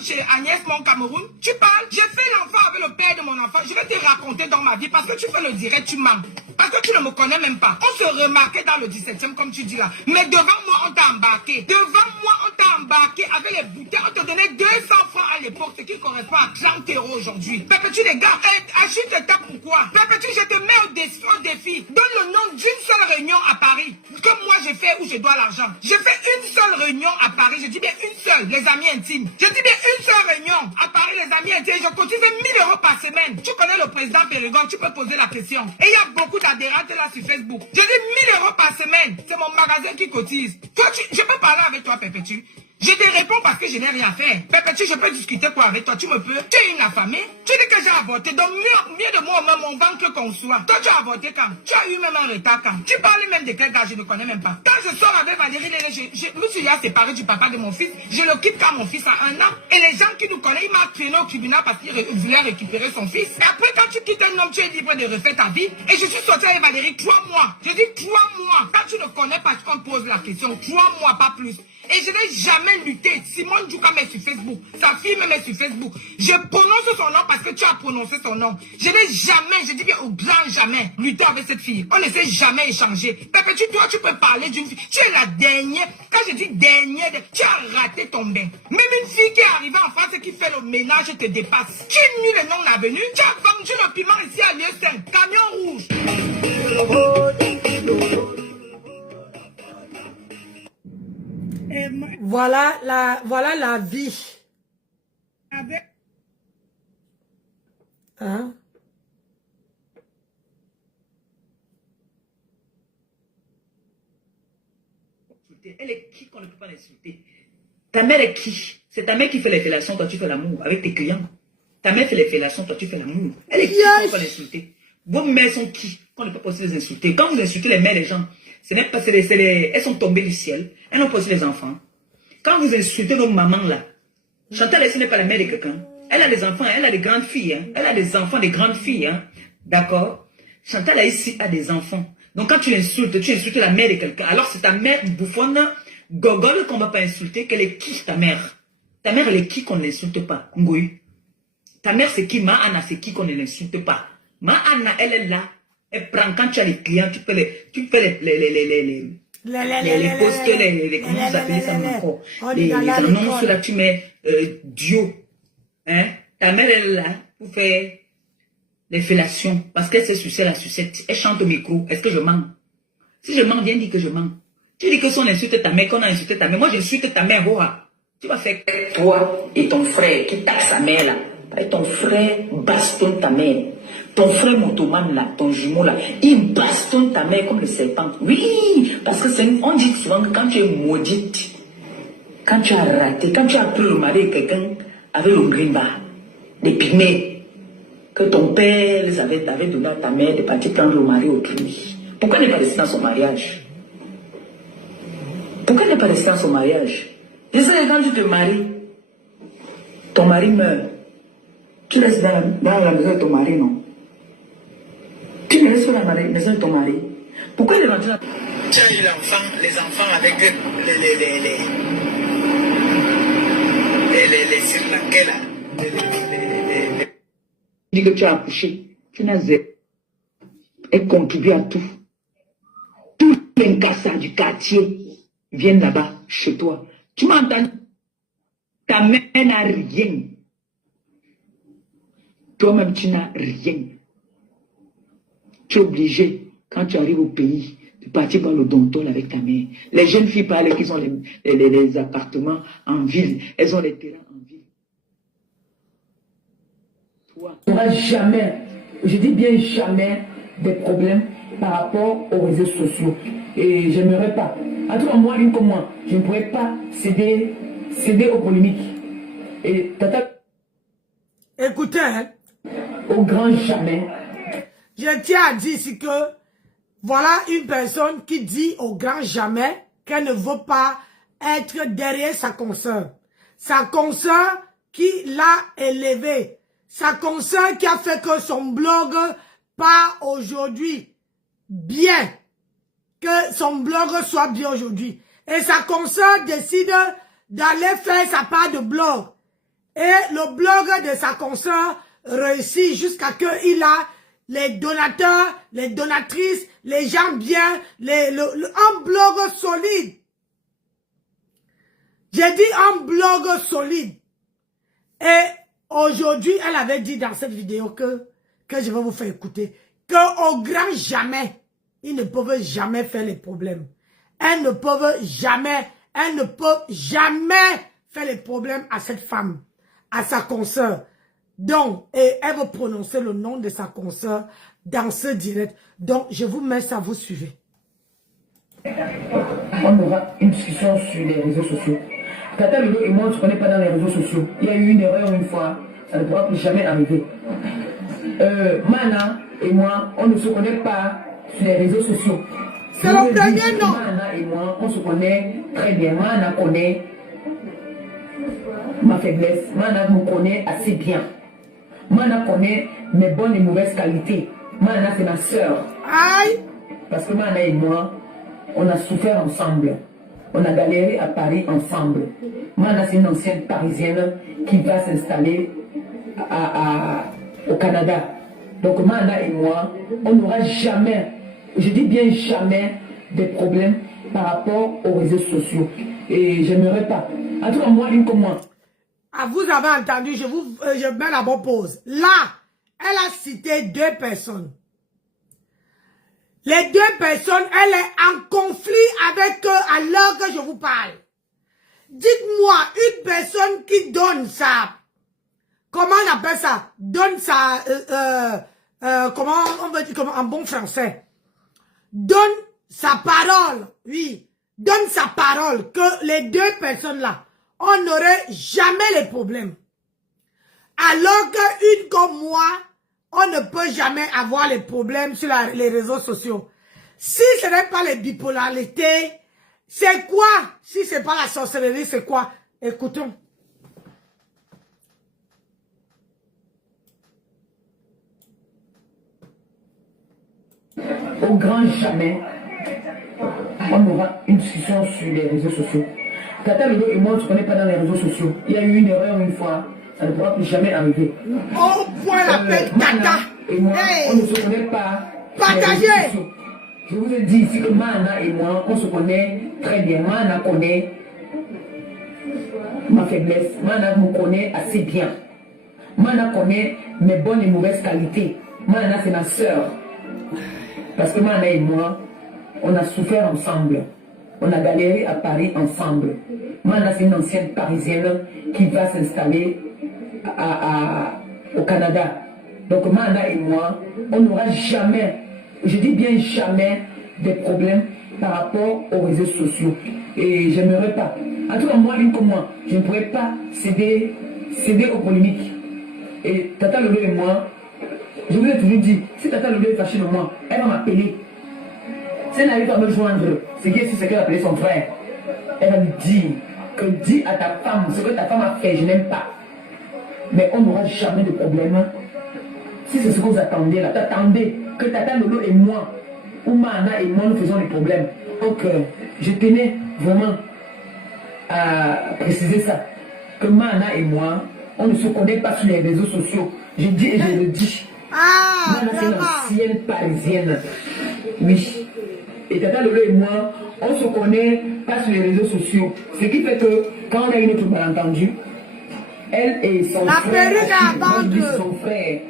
chez Agnès, mon Cameroun. Tu parles, j'ai fait l'enfant avec le père de mon enfant. Je vais te raconter dans ma vie parce que tu fais le direct, tu mens. Parce que tu ne me connais même pas. On se remarquait dans le 17e, comme tu dis là. Mais devant moi, on t'a embarqué. Devant moi, on t'a embarqué avec les bouteilles. On te donnait 200 francs à l'époque, ce qui correspond à 30 € aujourd'hui. Pépé-tu, les gars, achète ta pourquoi? Pépé-tu, je te mets au défi. Donne le nom d'une seule réunion à Paris. Comme moi, j'ai fait où je dois l'argent. J'ai fait une seule réunion à Paris. Je dis bien une seule, les amis intimes. Je dis bien une seule réunion à Paris, les amis intimes. Je continue 1000 € par semaine. Tu connais le président Pérégon, tu peux poser la question. Et il y a beaucoup d'adhérents là sur Facebook. Je dis 1000 € par semaine. C'est mon magasin qui cotise. Toi, je peux parler avec toi, Pépé-tu. Je te réponds parce que je n'ai rien fait. Pépé-tu, je peux discuter quoi avec toi? Tu me peux? Tu es une affamée? Tu dis que j'ai avorté. Donc mieux de moi même mon ventre qu'on soit. Toi, tu as avorté quand? Tu as eu même un retard quand? Tu parles même de quel gars? Je ne connais même pas. Quand je sors avec Valérie Lélé, je me suis séparé du papa de mon fils. Je le quitte quand mon fils a 1 an. Et les gens qui nous connaissent, il m'a traîné au tribunal parce qu'il voulait récupérer son fils. Et après, quand tu quittes un homme, tu es libre de refaire ta vie. Et je suis sorti avec Valérie 3 mois. Je dis 3 mois. Quand tu ne connais pas, tu me poses la question. 3 mois, pas plus. Et je n'ai jamais lutté. Simone Djouka met sur Facebook. Sa fille me met sur Facebook. Je prononce son nom parce que tu as prononcé son nom. Je n'ai jamais, je dis bien au grand jamais, lutté avec cette fille. On ne s'est jamais échangé. Pépé, toi, tu peux parler d'une fille. Tu es la dernière. Quand je dis dernière, tu as raté ton bain. Même une fille qui est arrivée en France et qui fait le ménage te dépasse. Tu es nul et non avenu. Tu as vendu le piment ici à lieu 5. Camion rouge. Voilà la vie. Hein? Elle est qui qu'on ne peut pas l'insulter? Ta mère est qui? C'est ta mère qui fait les fellations, toi tu fais l'amour avec tes clients. Ta mère fait les fellations, toi tu fais l'amour. Elle est qui qu'on ne peut pas l'insulter? Vos mères sont qui qu'on ne peut pas aussi les insulter? Quand vous insultez les mères des gens, ce n'est pas, elles sont tombées du ciel. Elles n'ont pas aussi les enfants. Quand vous insultez nos mamans là, Chantal, ce n'est pas la mère de quelqu'un. Elle a des enfants, elle a des grandes filles. Hein. Elle a des enfants, des grandes filles. Hein. D'accord? Chantal ici a des enfants. Donc quand tu insultes la mère de quelqu'un. Alors c'est ta mère bouffonne, gogole qu'on ne va pas insulter. Qu'elle est qui ta mère? Ta mère, elle est qui qu'on ne l'insulte pas? Ngoui. Ta mère, c'est qui? Ma Anna, c'est qui qu'on ne l'insulte pas? Ma Anna, elle est là. Elle prend quand tu as les clients, tu fais les posts, comment vous appelez ça encore? Les annonces là, tu mets Dio. Hein? Ta mère, elle est là pour faire les fellations. Parce qu'elle sait sucer la sucette. Elle chante au micro. Est-ce que je mens? Si je mens, viens dire que je mens. Tu dis que si on insulte ta mère, qu'on a insulté ta mère, moi j'insulte ta mère, tu vas faire toi et ton frère qui taxe sa mère là. Et ton frère bastonne ta mère. Ton frère motoman là, ton jumeau là, il bastonne ta mère comme le serpent. Oui, parce que on dit souvent que quand tu es maudite, quand tu as raté, quand tu as pris le mari de quelqu'un avec le grimba, des pygmées, que ton père les avait donné à ta mère de partir prendre le mari autrui. Pourquoi n'est pas resté dans son mariage? Pourquoi n'est pas resté dans son mariage? Je sais que quand tu te maries, ton mari meurt. Tu restes dans la maison de ton mari, non? Tu ne restes pas dans la maison de ton mari. Pourquoi il est rentré là? Tu as eu les enfants avec les Sri Lankais là. Tu dis que tu as accouché. Tu n'as zéro. Elle contribue à tout. Tous les cassats du quartier viennent là-bas, chez toi. Tu m'entends? Ta mère n'a rien. Toi-même, tu n'as rien. Tu es obligé, quand tu arrives au pays, de partir par le dontol avec ta mère. Les jeunes filles parlent qu'ils ont les appartements en ville. Elles ont les terrains en ville. Toi. Il n'y aura jamais, je dis bien jamais, des problèmes par rapport aux réseaux sociaux. Et je n'aimerais pas. En tout cas, moi, une comme moi, je ne pourrais pas céder aux polémiques. Et tata. Écoutez, hein. Au grand jamais. Je tiens à dire ici que voilà une personne qui dit au grand jamais qu'elle ne veut pas être derrière sa consoeur. Sa consoeur qui l'a élevée. Sa consoeur qui a fait que son blog part aujourd'hui bien. Que son blog soit bien aujourd'hui. Et sa consoeur décide d'aller faire sa part de blog. Et le blog de sa consoeur réussit jusqu'à ce qu'il a les donateurs, les donatrices, les gens bien, un blog solide. J'ai dit un blog solide. Et aujourd'hui, elle avait dit dans cette vidéo que je vais vous faire écouter, qu'au grand jamais, ils ne peuvent jamais faire les problèmes. Elles ne peuvent jamais faire les problèmes à cette femme, à sa consoeur. Donc, et elle va prononcer le nom de sa consoeur dans ce direct. Donc, je vous mets ça, vous suivez. On aura une discussion sur les réseaux sociaux. Tata Lolo et moi, on ne se connaît pas dans les réseaux sociaux. Il y a eu une erreur une fois, ça ne pourra plus jamais arriver. Mana et moi, on ne se connaît pas sur les réseaux sociaux. C'est le premier nom. Mana et moi, on se connaît très bien. Mana connaît ma faiblesse. Mana me connaît assez bien. Mana connaît mes bonnes et mauvaises qualités. Mana, c'est ma soeur. Aïe! Parce que Mana et moi, on a souffert ensemble. On a galéré à Paris ensemble. Mana, c'est une ancienne parisienne qui va s'installer au Canada. Donc Mana et moi, on n'aura jamais, je dis bien jamais, des problèmes par rapport aux réseaux sociaux. Et j'aimerais pas. En tout cas, moi, une comme moi. Ah, vous avez entendu, je mets la bonne pause. Là, elle a cité 2 personnes. Les 2 personnes, elle est en conflit avec eux à l'heure que je vous parle. Dites-moi, une personne qui donne ça, comment on appelle ça? Donne ça, comment on veut dire en bon français? Donne sa parole, oui. Donne sa parole que les 2 personnes-là, on n'aurait jamais les problèmes. Alors qu'une comme moi, on ne peut jamais avoir les problèmes sur les réseaux sociaux. Si ce n'est pas les bipolarités, c'est quoi? Si ce n'est pas la sorcellerie, c'est quoi? Écoutons. Au grand jamais, on aura une discussion sur les réseaux sociaux. Tata Lolo et moi, on ne se connaît pas dans les réseaux sociaux. Il y a eu une erreur une fois, ça ne pourra plus jamais arriver. Au point la peine, Tata. Et moi, Hey. on ne se connaît pas. Partagez. Je vous ai dit ici que Mana et moi, on se connaît très bien. Mana connaît ma faiblesse. Mana me connaît assez bien. Mana connaît mes bonnes et mauvaises qualités. Mana, c'est ma soeur. Parce que Mana et moi, on a souffert ensemble. On a galéré à Paris ensemble. Mana, c'est une ancienne parisienne qui va s'installer au Canada. Donc Mana et moi, on n'aura jamais, je dis bien jamais, des problèmes par rapport aux réseaux sociaux. Et j'aimerais pas. En tout cas, moi, une comme moi, je ne pourrais pas céder aux polémiques. Et Tata Lolo et moi, je vous ai toujours dit, si Tata Lolo est fâchée de moi, elle va m'appeler. Si elle n'arrive pas à me joindre, c'est qu'elle a appelé son frère. Elle va lui dire que dis à ta femme ce que ta femme a fait, je n'aime pas. Mais on n'aura jamais de problème. Si c'est ce que vous attendez là, attendez que Tata Lolo et moi, ou Mana et moi, nous faisons des problèmes. Donc, je tenais vraiment à préciser ça. Que Mana et moi, on ne se connaît pas sur les réseaux sociaux. Je dis et je le dis. Ah, Mana, c'est une ancienne parisienne. Oui. Et Tata Lolo et moi, on ne se connaît pas sur les réseaux sociaux. Ce qui fait que quand on a une autre malentendu, elle et son frère, son frère.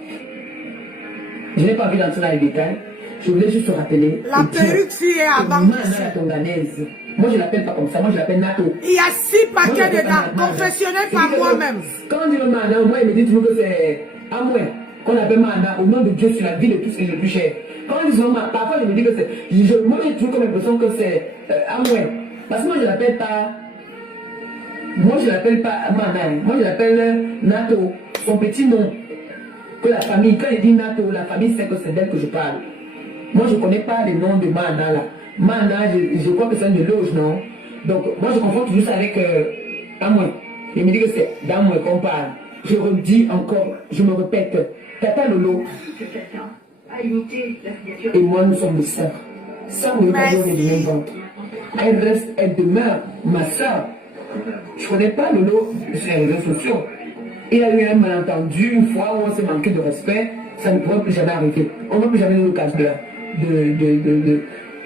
Je n'ai pas vu d'entrer dans les détails. Je voulais juste rappeler. La perruque, si est avant. La tonganaise. Moi, je l'appelle pas comme ça. Moi, je l'appelle Nato. Il y a 6 paquets dedans, confessionnés par moi-même. Quand on dit le Mana, moi, il me dit toujours que c'est à moi qu'on appelle Mana, au nom de Dieu sur la vie de tout ce qui est le plus cher. Quand on dit Mana, parfois, je me dis que c'est. Moi, j'ai toujours comme l'impression que c'est à moi. Parce que moi, je l'appelle pas. Moi, je l'appelle pas Mana. Moi, je l'appelle Nato. Son petit nom. Que la famille, quand il dit Nato, la famille sait que c'est d'elle que je parle. Moi, je ne connais pas les noms de Mana là. Mana, je crois que c'est un de loge, non? Donc, moi, je confonds toujours ça avec Amoué. Il me dit que c'est d'Amoué qu'on parle. Je redis encore, je me répète, Tata Lolo et moi, nous sommes des sœurs. Ça, on n'est pas du même ventre. Elle demeure ma sœur. Je ne connais pas Lolo sur les réseaux sociaux. Il y a eu un malentendu une fois où on s'est manqué de respect. Ça ne pourra plus jamais arriver. On ne va plus jamais eu l'occasion de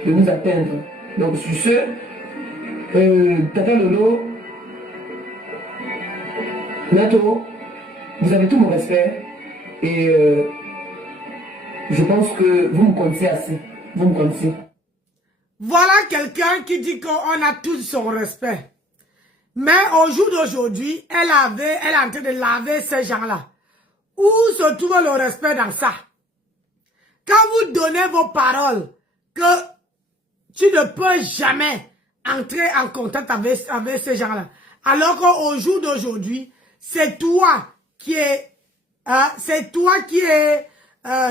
nous atteindre. Donc sur ce, Tata Lolo, bientôt, vous avez tout mon respect. Et je pense que vous me connaissez assez. Vous me connaissez. Voilà quelqu'un qui dit qu'on a tous son respect. Mais au jour d'aujourd'hui, elle est en train de laver ces gens-là. Où se trouve le respect dans ça? Quand vous donnez vos paroles que tu ne peux jamais entrer en contact avec ces gens-là, alors qu'au jour d'aujourd'hui, c'est toi qui est,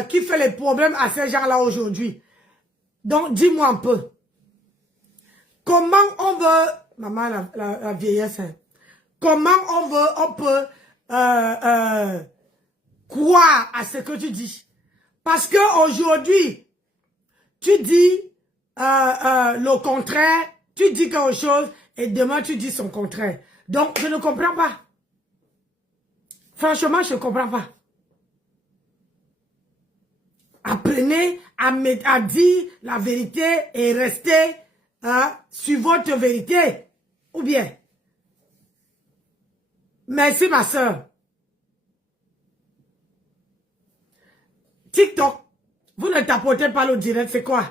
qui fait les problèmes à ces gens-là aujourd'hui. Donc, dis-moi un peu. Comment on veut, maman, la vieillesse, hein, comment on peut croire à ce que tu dis? Parce que aujourd'hui, tu dis le contraire, tu dis quelque chose et demain tu dis son contraire. Donc, je ne comprends pas. Franchement, je ne comprends pas. Apprenez à dire la vérité et restez sur votre vérité. Ou bien. Merci ma soeur. TikTok, vous ne tapotez pas le direct, c'est quoi?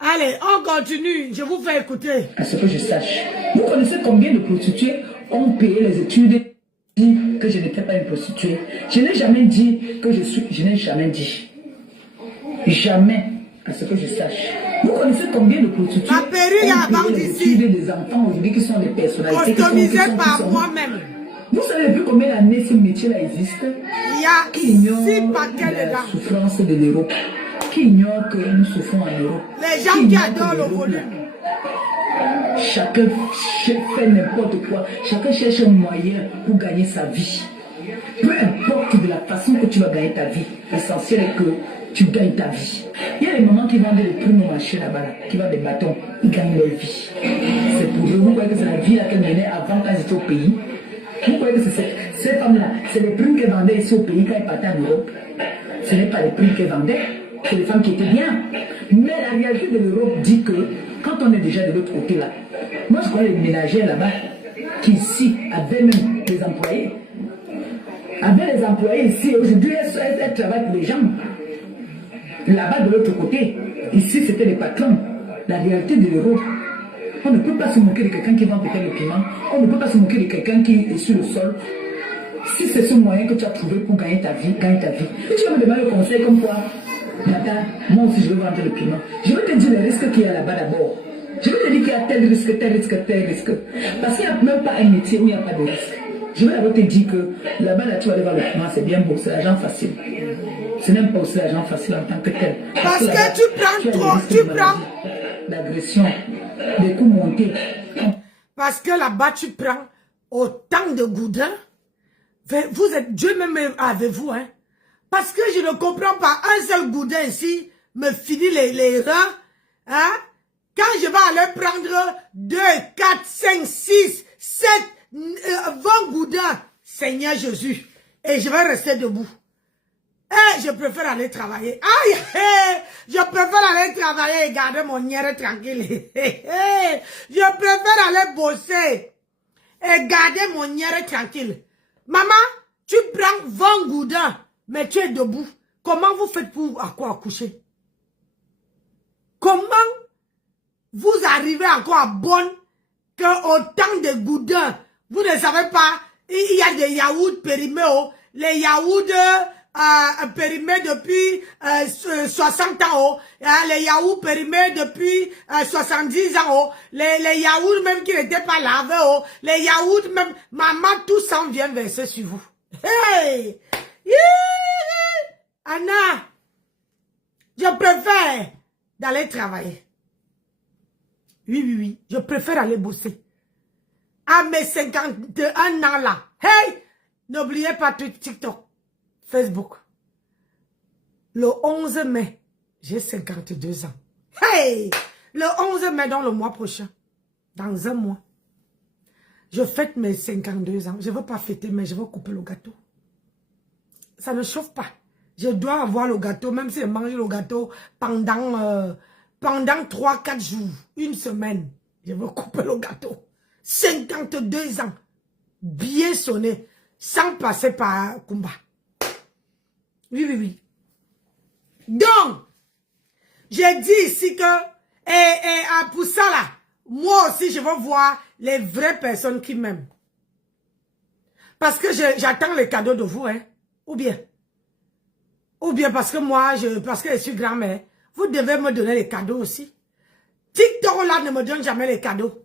Allez, on continue, je vous fais écouter. À ce que je sache. Vous connaissez combien de prostituées ont payé les études dit que je n'étais pas une prostituée. Je n'ai jamais dit que je suis. Je n'ai jamais dit. Jamais, à ce que je sache. Vous connaissez combien de prostituées ont payé les études des enfants aujourd'hui qui sont des personnalités customisées par moi-même. Vous savez depuis combien d'années ce métier-là existe? Il y a qui ignore paquets la souffrance de l'Europe. Qui ignore que nous souffrons en Europe. Les gens qui adorent le volume. Chacun fait n'importe quoi. Chacun cherche un moyen pour gagner sa vie. Peu importe de la façon que tu vas gagner ta vie. L'essentiel est que tu gagnes ta vie. Il y a des mamans qui vendent des primes au marché là-bas, qui vendent des bâtons. Ils gagnent leur vie. C'est pour eux. Vous croyez que c'est la vie qu'elles menaient avant quand elles étaient au pays? Vous croyez que ces femmes-là, c'est les primes qu'elles vendaient ici au pays quand elles partaient en Europe? Ce n'est pas les primes qu'elles vendaient. C'est les femmes qui étaient bien. Mais la réalité de l'Europe dit que quand on est déjà de l'autre côté là, moi je connais les ménagères là-bas qui ici avaient même des employés. Avaient les employés ici. Aujourd'hui, elles travaillent pour les gens. Là-bas de l'autre côté, ici c'était les patrons. La réalité de l'Europe, on ne peut pas se moquer de quelqu'un qui vend peut-être le piment. On ne peut pas se moquer de quelqu'un qui est sur le sol. Si c'est ce moyen que tu as trouvé pour gagner ta vie, gagne ta vie. Et tu vas me demander le conseil comme quoi? Nata, moi aussi je veux vendre le piment. Je vais te dire les risques qu'il y a là-bas d'abord. Je vais te dire qu'il y a tel risque, tel risque, tel risque. Parce qu'il n'y a même pas un métier où il n'y a pas de risque. Je vais d'abord te dire que là-bas, là, tu vas aller voir le piment, c'est bien beau, c'est l'argent facile. Ce n'est pas aussi l'argent facile en tant que tel. Parce que tu prends trop, tu prends. L'agression, les coups montés. Parce que là-bas, tu prends autant de goudin. Vous êtes Dieu même avec vous, hein. Parce que je ne comprends pas, un seul goudin ici me finit les reins, hein. Quand je vais aller prendre 2, 4, 5, 6, 7, 20 goudins, Seigneur Jésus, et je vais rester debout. Eh, je préfère aller travailler. Aïe, je préfère aller travailler et garder mon nière tranquille. Je préfère aller bosser et garder mon nière tranquille. Maman, tu prends 20 goudins, mais tu es debout. Comment vous faites pour accoucher? Comment vous arrivez encore à bonne que autant de goudins, vous ne savez pas, il y a des yaourts périmés, les yaourts périmés depuis 60 ans, les yaourts périmés depuis 70 ans, les yaourts même qui n'étaient pas lavés, les yaourts même, maman, tout ça vient verser sur vous. Hey! Anna, je préfère d'aller travailler. Oui, je préfère aller bosser. À mes 51 ans là, hey! N'oubliez pas TikTok, Facebook. Le 11 mai, j'ai 52 ans. Hey! Le 11 mai, dans le mois prochain, dans un mois, je fête mes 52 ans. Je ne veux pas fêter, mais je veux couper le gâteau. Ça ne chauffe pas. Je dois avoir le gâteau, même si je mange le gâteau pendant 3-4 jours, une semaine. Je veux couper le gâteau. 52 ans. Bien sonné. Sans passer par Kumba. Oui, oui, oui. Donc, j'ai dit ici que, pour ça là, moi aussi je veux voir les vraies personnes qui m'aiment. Parce que j'attends les cadeaux de vous, hein. Ou bien parce que moi, parce que je suis grand-mère, vous devez me donner les cadeaux aussi. TikTok là ne me donne jamais les cadeaux.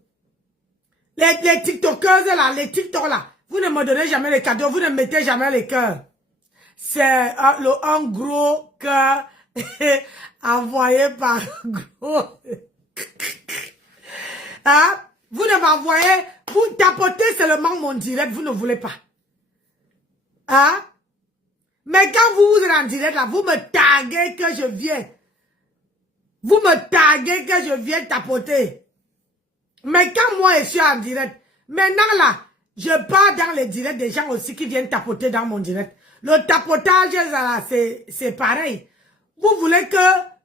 Les TikTokers là, les TikTok là, vous ne me donnez jamais les cadeaux, vous ne mettez jamais les cœurs. C'est un gros cœur envoyé par gros. Hein? Vous ne m'envoyez, vous tapotez seulement mon direct, vous ne voulez pas. Hein? Mais quand vous êtes en direct là, vous me taguez que je viens. Vous me taguez que je viens tapoter. Mais quand moi je suis en direct, maintenant là, je pars dans les directs des gens aussi qui viennent tapoter dans mon direct. Le tapotage là, c'est pareil. Vous voulez que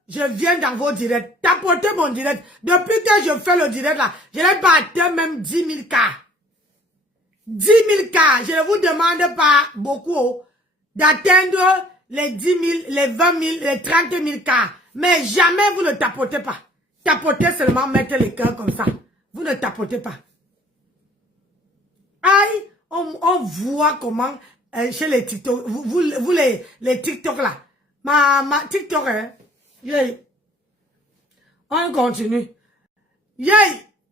je vienne dans vos directs, tapoter mon direct. Depuis que je fais le direct là, je n'ai pas atteint même 10 000 cas. 10 000 cas, je ne vous demande pas beaucoup d'atteindre les 10 000, les 20 000, les 30 000 cas. Mais jamais vous ne tapotez pas. Tapotez seulement, mettez les cœurs comme ça. Vous ne tapotez pas. Aïe, on voit comment chez les TikTok, vous les TikTok là. Ma TikTok, hein. Yeah. On continue. Yeah.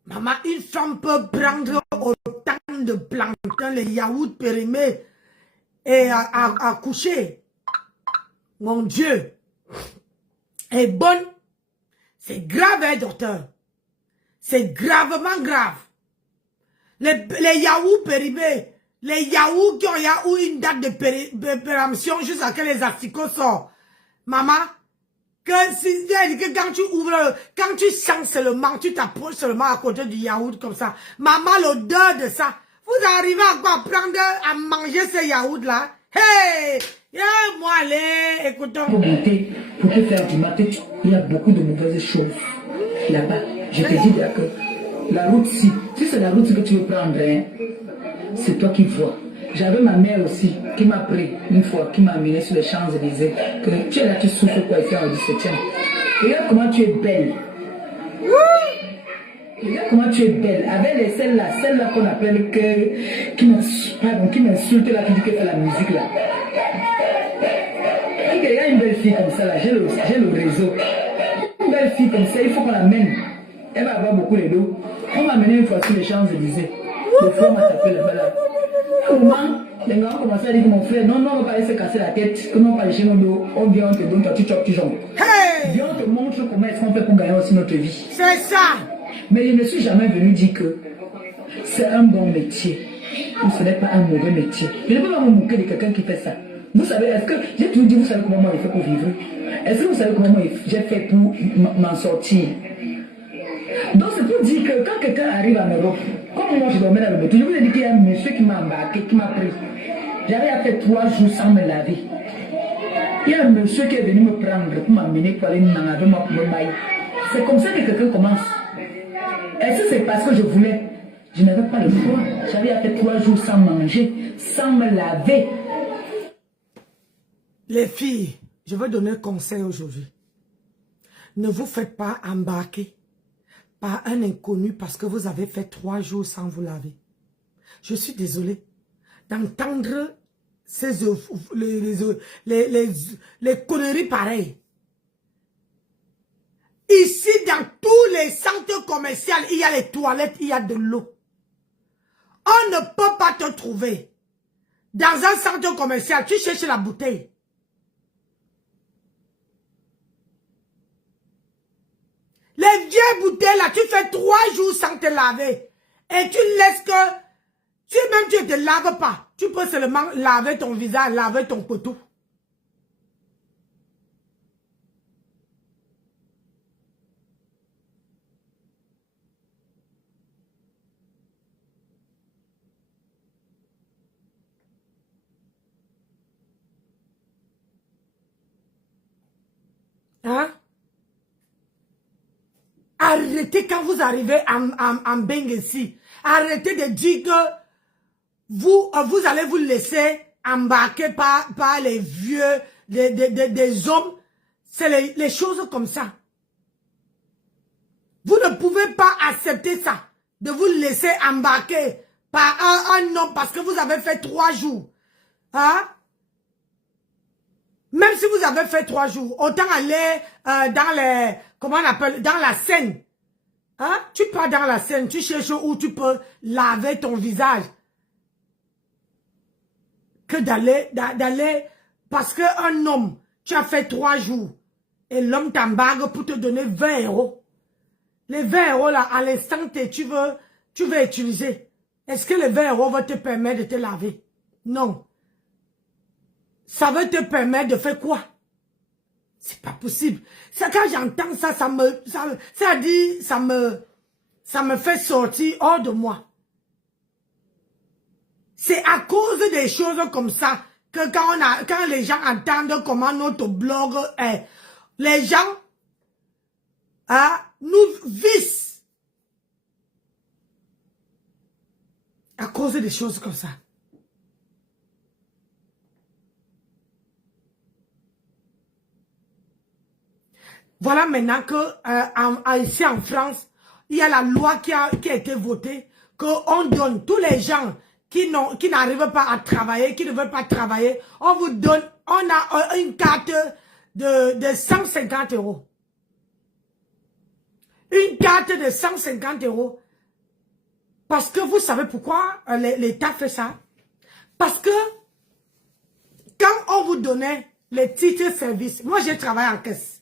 Maman, une femme peut prendre autant de plancton, les yaourts périmés et à coucher. Mon Dieu. Est bonne. C'est grave, hein, docteur. C'est gravement grave. Les yaourts périmés, les yaourts qui ont une date de péremption jusqu'à ce que les asticots sortent. Maman, que quand tu ouvres, quand tu sens seulement, tu t'approches seulement à côté du yaourt comme ça. Maman, l'odeur de ça. Vous arrivez à quoi prendre, à manger ce yaourt là? Hey! Moi, allez, écoutons. Pour goûter, pour te faire du matin, il y a beaucoup de mauvaises choses là-bas. Je te dis là que la route, si c'est la route que tu veux prendre, hein, c'est toi qui vois. J'avais ma mère aussi qui m'a pris une fois, qui m'a amené sur les Champs-Élysées. Que tu es là, tu souffres quoi, ici en 17e. Regarde comment tu es belle. Regarde comment tu es belle. Avec celle-là qu'on appelle qui m'insulte là, qui dit que fait la musique là. Il y a une belle fille comme ça là, j'ai le réseau. Une belle fille comme ça, il faut qu'on l'amène. Elle va avoir beaucoup de dos. On m'a amené une fois sur les Champs-Élysées. Le frère m'a tapé là-bas là. Au moment, les gens ont commencé à dire que mon frère, non, on va pas laisser casser la tête. Comment on va lécher nos dos, on vient, on te donne, toi tu chopes, tu jambes. Viens, on te montre comment est-ce qu'on fait pour gagner aussi notre vie. C'est ça. Mais je ne suis jamais venu dire que c'est un bon métier. Ou ce n'est pas un mauvais métier. Je ne peux pas me moquer de quelqu'un qui fait ça. Vous savez, est-ce que, j'ai toujours dit, vous savez comment moi j'ai fait pour vivre? Est-ce que vous savez comment moi j'ai fait pour m'en sortir? Donc c'est pour dire que quand quelqu'un arrive en Europe, comme moi je dormais dans le bateau, je vous ai dit qu'il y a un monsieur qui m'a embarqué, qui m'a pris. J'avais à faire 3 jours sans me laver. Il y a un monsieur qui est venu me prendre pour m'amener pour aller m'en laver, moi pour me mailler. C'est comme ça que quelqu'un commence. Est-ce que c'est parce que je voulais? Je n'avais pas le choix. J'avais à faire 3 jours sans manger, sans me laver. Les filles, je veux donner un conseil aujourd'hui. Ne vous faites pas embarquer par un inconnu parce que vous avez fait 3 jours sans vous laver. Je suis désolée d'entendre les conneries pareilles. Ici, dans tous les centres commerciaux, il y a les toilettes, il y a de l'eau. On ne peut pas te trouver. Dans un centre commercial, tu cherches la bouteille. Les vieilles bouteilles là, tu fais 3 jours sans te laver. Et tu laisses que, tu ne te laves pas. Tu peux seulement laver ton visage, laver ton poteau. Hein? Arrêtez quand vous arrivez en Benguessi. Arrêtez de dire que vous allez vous laisser embarquer par les vieux, des hommes. C'est les choses comme ça. Vous ne pouvez pas accepter ça, de vous laisser embarquer par un homme parce que vous avez fait 3 jours. Hein? Même si vous avez fait 3 jours, autant aller dans les, comment on appelle, dans la Seine. Hein? Tu pars dans la Seine, tu cherches où tu peux laver ton visage. Que d'aller, parce qu'un homme, tu as fait 3 jours, et l'homme t'embarque pour te donner 20 €. Les 20 € là, à l'instant, tu veux utiliser. Est-ce que les 20 € vont te permettre de te laver? Non. Ça veut te permettre de faire quoi? C'est pas possible. Ça, quand j'entends ça, ça me fait sortir hors de moi. C'est à cause des choses comme ça que quand les gens entendent comment notre blog est, les gens nous vissent. À cause des choses comme ça. Voilà maintenant que ici en France, il y a la loi qui a été votée, qu'on donne tous les gens qui n'arrivent pas à travailler, qui ne veulent pas travailler, on vous donne, on a une carte de 150 €. Une carte de 150 €. Parce que vous savez pourquoi l'État fait ça? Parce que quand on vous donnait les titres services, moi j'ai travaillé en caisse.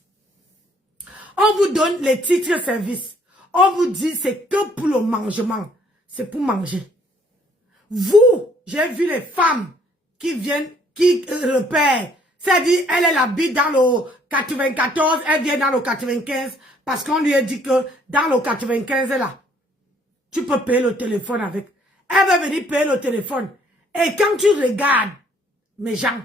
On vous donne les titres services. On vous dit c'est que pour le mangement. C'est pour manger. Vous, j'ai vu les femmes qui viennent, qui repèrent. C'est-à-dire, elle habite dans le 94, elle vient dans le 95, parce qu'on lui a dit que dans le 95, là, tu peux payer le téléphone avec. Elle va venir payer le téléphone. Et quand tu regardes, mes gens,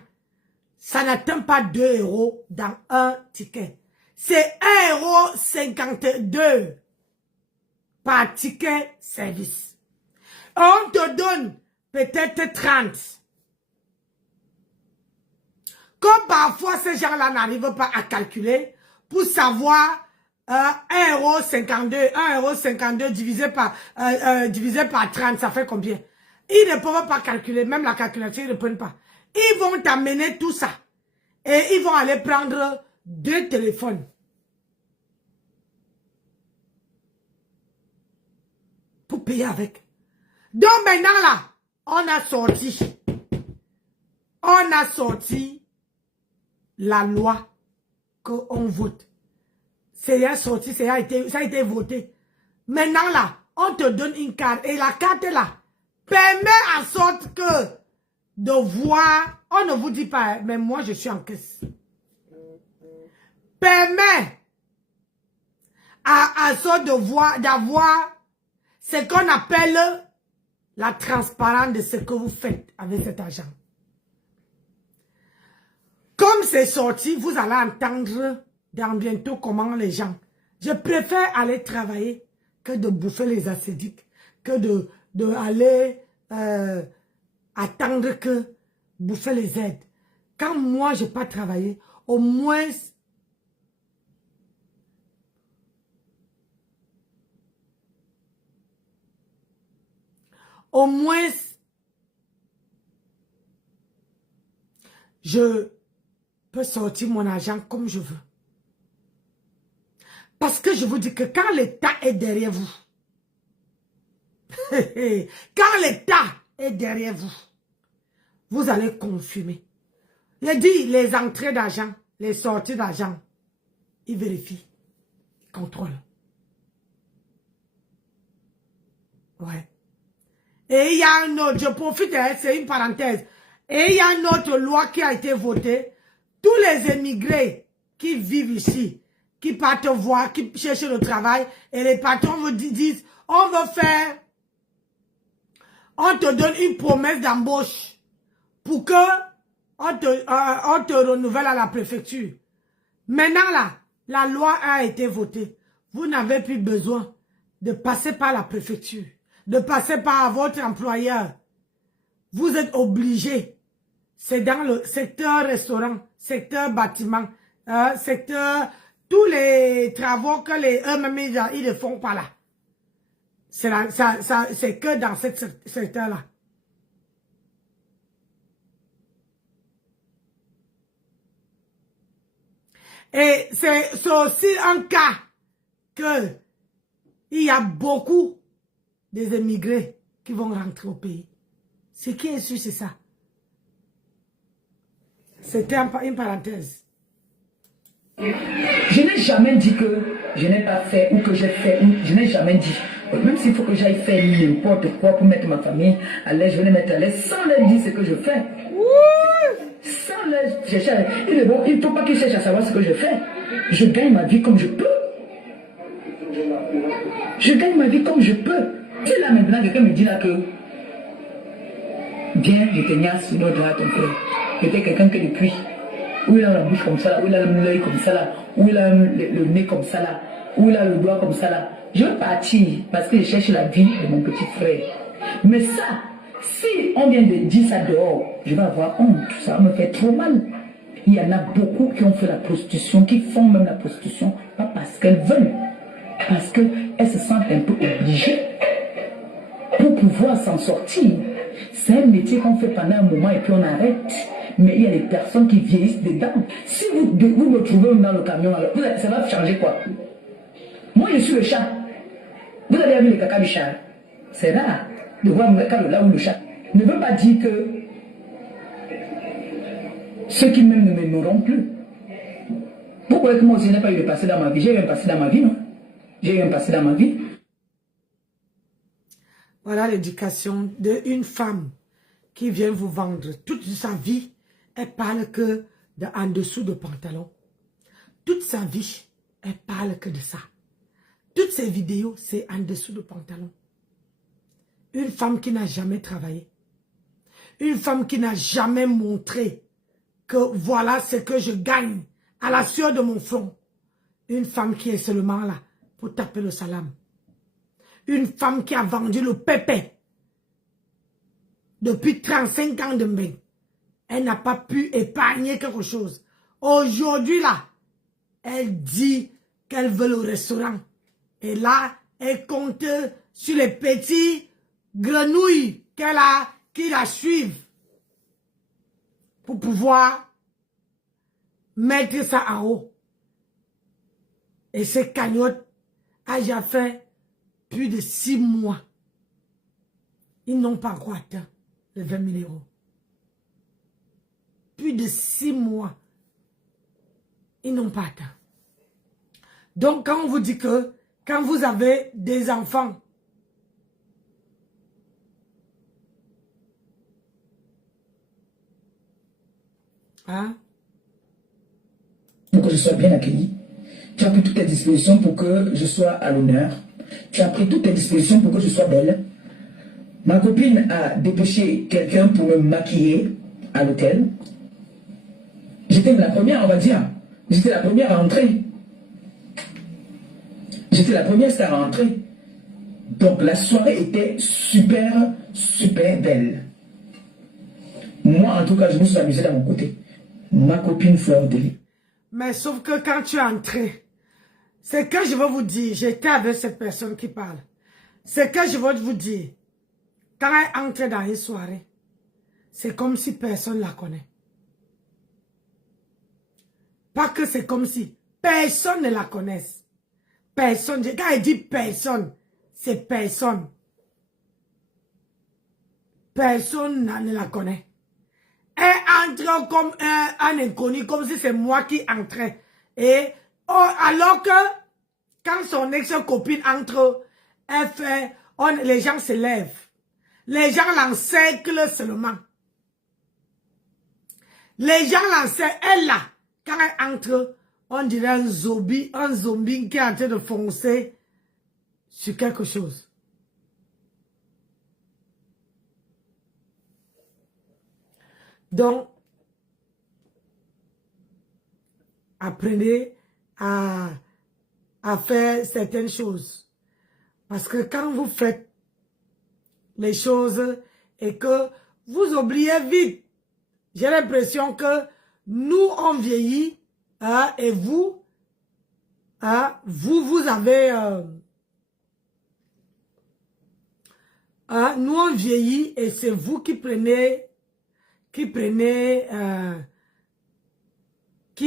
ça n'atteint pas 2 € dans un ticket. C'est 1,52 € par ticket service. On te donne peut-être 30. Comme parfois ces gens-là n'arrivent pas à calculer pour savoir 1,52 €, 1,52 € divisé par 30, ça fait combien? Ils ne peuvent pas calculer, même la calculation, ils ne prennent pas. Ils vont t'amener tout ça. Et ils vont aller prendre 2 téléphones. Pour payer avec. Donc maintenant là, on a sorti la loi qu'on vote. Ça a été voté. Maintenant là, on te donne une carte. Et la carte là, permet en sorte que de voir, on ne vous dit pas, mais moi je suis en caisse. Permet à sorte de voir, d'avoir ce qu'on appelle la transparence de ce que vous faites avec cet argent. Comme c'est sorti, vous allez entendre dans bientôt comment les gens. Je préfère aller travailler que de bouffer les acédiques, que de aller attendre que bouffer les aides. Quand moi, je n'ai pas travaillé, au moins, je peux sortir mon argent comme je veux. Parce que je vous dis que quand l'État est derrière vous, quand l'État est derrière vous, vous allez confirmer. Il dit les entrées d'argent, les sorties d'argent, ils vérifient, ils contrôlent. Ouais. Et il y a un autre, je profite, c'est une parenthèse. Et il y a une autre loi qui a été votée. Tous les émigrés qui vivent ici, qui partent voir, qui cherchent le travail, et les patrons vous disent, on te donne une promesse d'embauche pour que on te renouvelle à la préfecture. Maintenant là, la loi a été votée. Vous n'avez plus besoin de passer par la préfecture, de passer par votre employeur. Vous êtes obligé. C'est dans le secteur restaurant, secteur bâtiment, secteur, tous les travaux que eux-mêmes ils ne font pas là. C'est que dans ce secteur-là. Et c'est aussi un cas que il y a beaucoup des émigrés qui vont rentrer au pays. Ce qui est sûr, c'est ça. C'était une parenthèse. Je n'ai jamais dit que je n'ai pas fait ou que j'ai fait. Je n'ai jamais dit. Même s'il faut que j'aille faire n'importe quoi pour mettre ma famille à l'aise, je vais les mettre à l'aise sans leur dire ce que je fais. Sans leur chercher. Il est bon, il ne faut pas qu'ils cherchent à savoir ce que je fais. Je gagne ma vie comme je peux. Je gagne ma vie comme je peux. Si là maintenant quelqu'un me dit là que viens, je te niasse une autre à ton frère. Peut-être quelqu'un qui est depuis. Où il a la bouche comme ça là, où il a l'œil comme ça là, où il a le nez comme ça là, où il a le doigt comme ça là. Je veux partir parce que je cherche la vie de mon petit frère. Mais ça, si on vient de dire ça dehors, je vais avoir honte. Ça va me faire trop mal. Il y en a beaucoup qui ont fait la prostitution, qui font même la prostitution, pas parce qu'elles veulent, parce qu'elles se sentent un peu obligées pour pouvoir s'en sortir. C'est un métier qu'on fait pendant un moment et puis on arrête. Mais il y a des personnes qui vieillissent dedans. Si vous me trouvez dans le camion, alors, ça va changer quoi? Moi, je suis le chat. Vous avez vu le caca du chat? C'est rare de voir là où le chat. Ne veut pas dire que ceux qui m'aiment ne m'aimeront plus. Pourquoi est-ce que moi aussi je n'ai pas eu de passé dans ma vie? J'ai eu un passé dans ma vie, non? J'ai eu un passé dans ma vie. Voilà l'éducation d'une femme qui vient vous vendre toute sa vie. Elle parle que en dessous de pantalon. Toute sa vie, elle parle que de ça. Toutes ses vidéos, c'est en dessous de pantalon. Une femme qui n'a jamais travaillé. Une femme qui n'a jamais montré que voilà ce que je gagne à la sueur de mon front. Une femme qui est seulement là pour taper le salam. Une femme qui a vendu le pépé depuis 35 ans de bain. Elle n'a pas pu épargner quelque chose. Aujourd'hui, là, elle dit qu'elle veut le restaurant. Et là, elle compte sur les petits grenouilles qui la suivent pour pouvoir mettre ça en haut. Et ces cagnottes a déjà fait plus de 6 mois. Ils n'ont pas encore atteint les 20 000 €. Plus de 6 mois. Ils n'ont pas atteint. Donc, quand on vous dit que quand vous avez des enfants, hein? Pour que je sois bien accueilli. Tu as pris toutes tes dispositions pour que je sois à l'honneur. Tu as pris toutes tes dispositions pour que je sois belle. Ma copine a dépêché quelqu'un pour me maquiller à l'hôtel. J'étais la première, on va dire. J'étais la première à entrer. J'étais la première star à entrer. Donc la soirée était super, super belle. Moi, en tout cas, je me suis amusé dans mon côté. Ma copine Fleur de Lys. Mais sauf que quand tu es entré, c'est que je veux vous dire, j'étais avec cette personne qui parle. C'est que je veux vous dire, quand elle entre dans une soirée, c'est comme si personne ne la connaît. Pas que c'est comme si personne ne la connaisse. Personne. Quand elle dit personne, c'est personne. Personne ne la connaît. Elle entre comme un inconnu, comme si c'est moi qui entrais. Et alors que quand son ex-copine entre, elle fait, les gens se lèvent. Les gens l'encerclent seulement. Les gens l'encerclent. Elle là, quand elle entre, on dirait un zombie qui est en train de foncer sur quelque chose. Donc, apprenez à faire certaines choses. Parce que quand vous faites les choses et que vous oubliez vite, j'ai l'impression que nous, on vieillit, hein, et vous, hein, vous avez... nous, on vieillit et c'est vous qui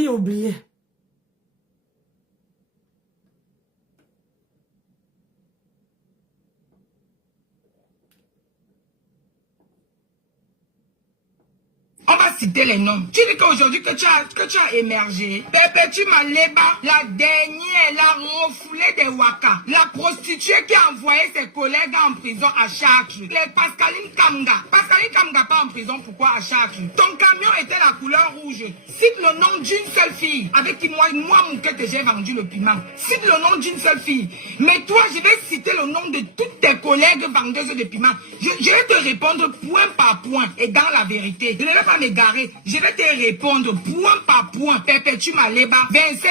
oubliez. On va citer les noms. Tu dis qu'aujourd'hui que tu as émergé. Perpétue Maleba, la dernière, la refoulée des Waka. La prostituée qui a envoyé ses collègues en prison à Chartres. Les Pascaline Kamga. Pascaline Kamga pas en prison, pourquoi à Chartres? Ton camion était la couleur rouge. Cite le nom d'une seule fille avec qui moi Moukette, j'ai vendu le piment. Cite le nom d'une seule fille. Mais toi, je vais citer le nom de toutes tes collègues vendeuses de piment. Je vais te répondre point par point et dans la vérité. Je ne vais pas m'égarer. Je vais te répondre point par point. Perpétue Maleba, 27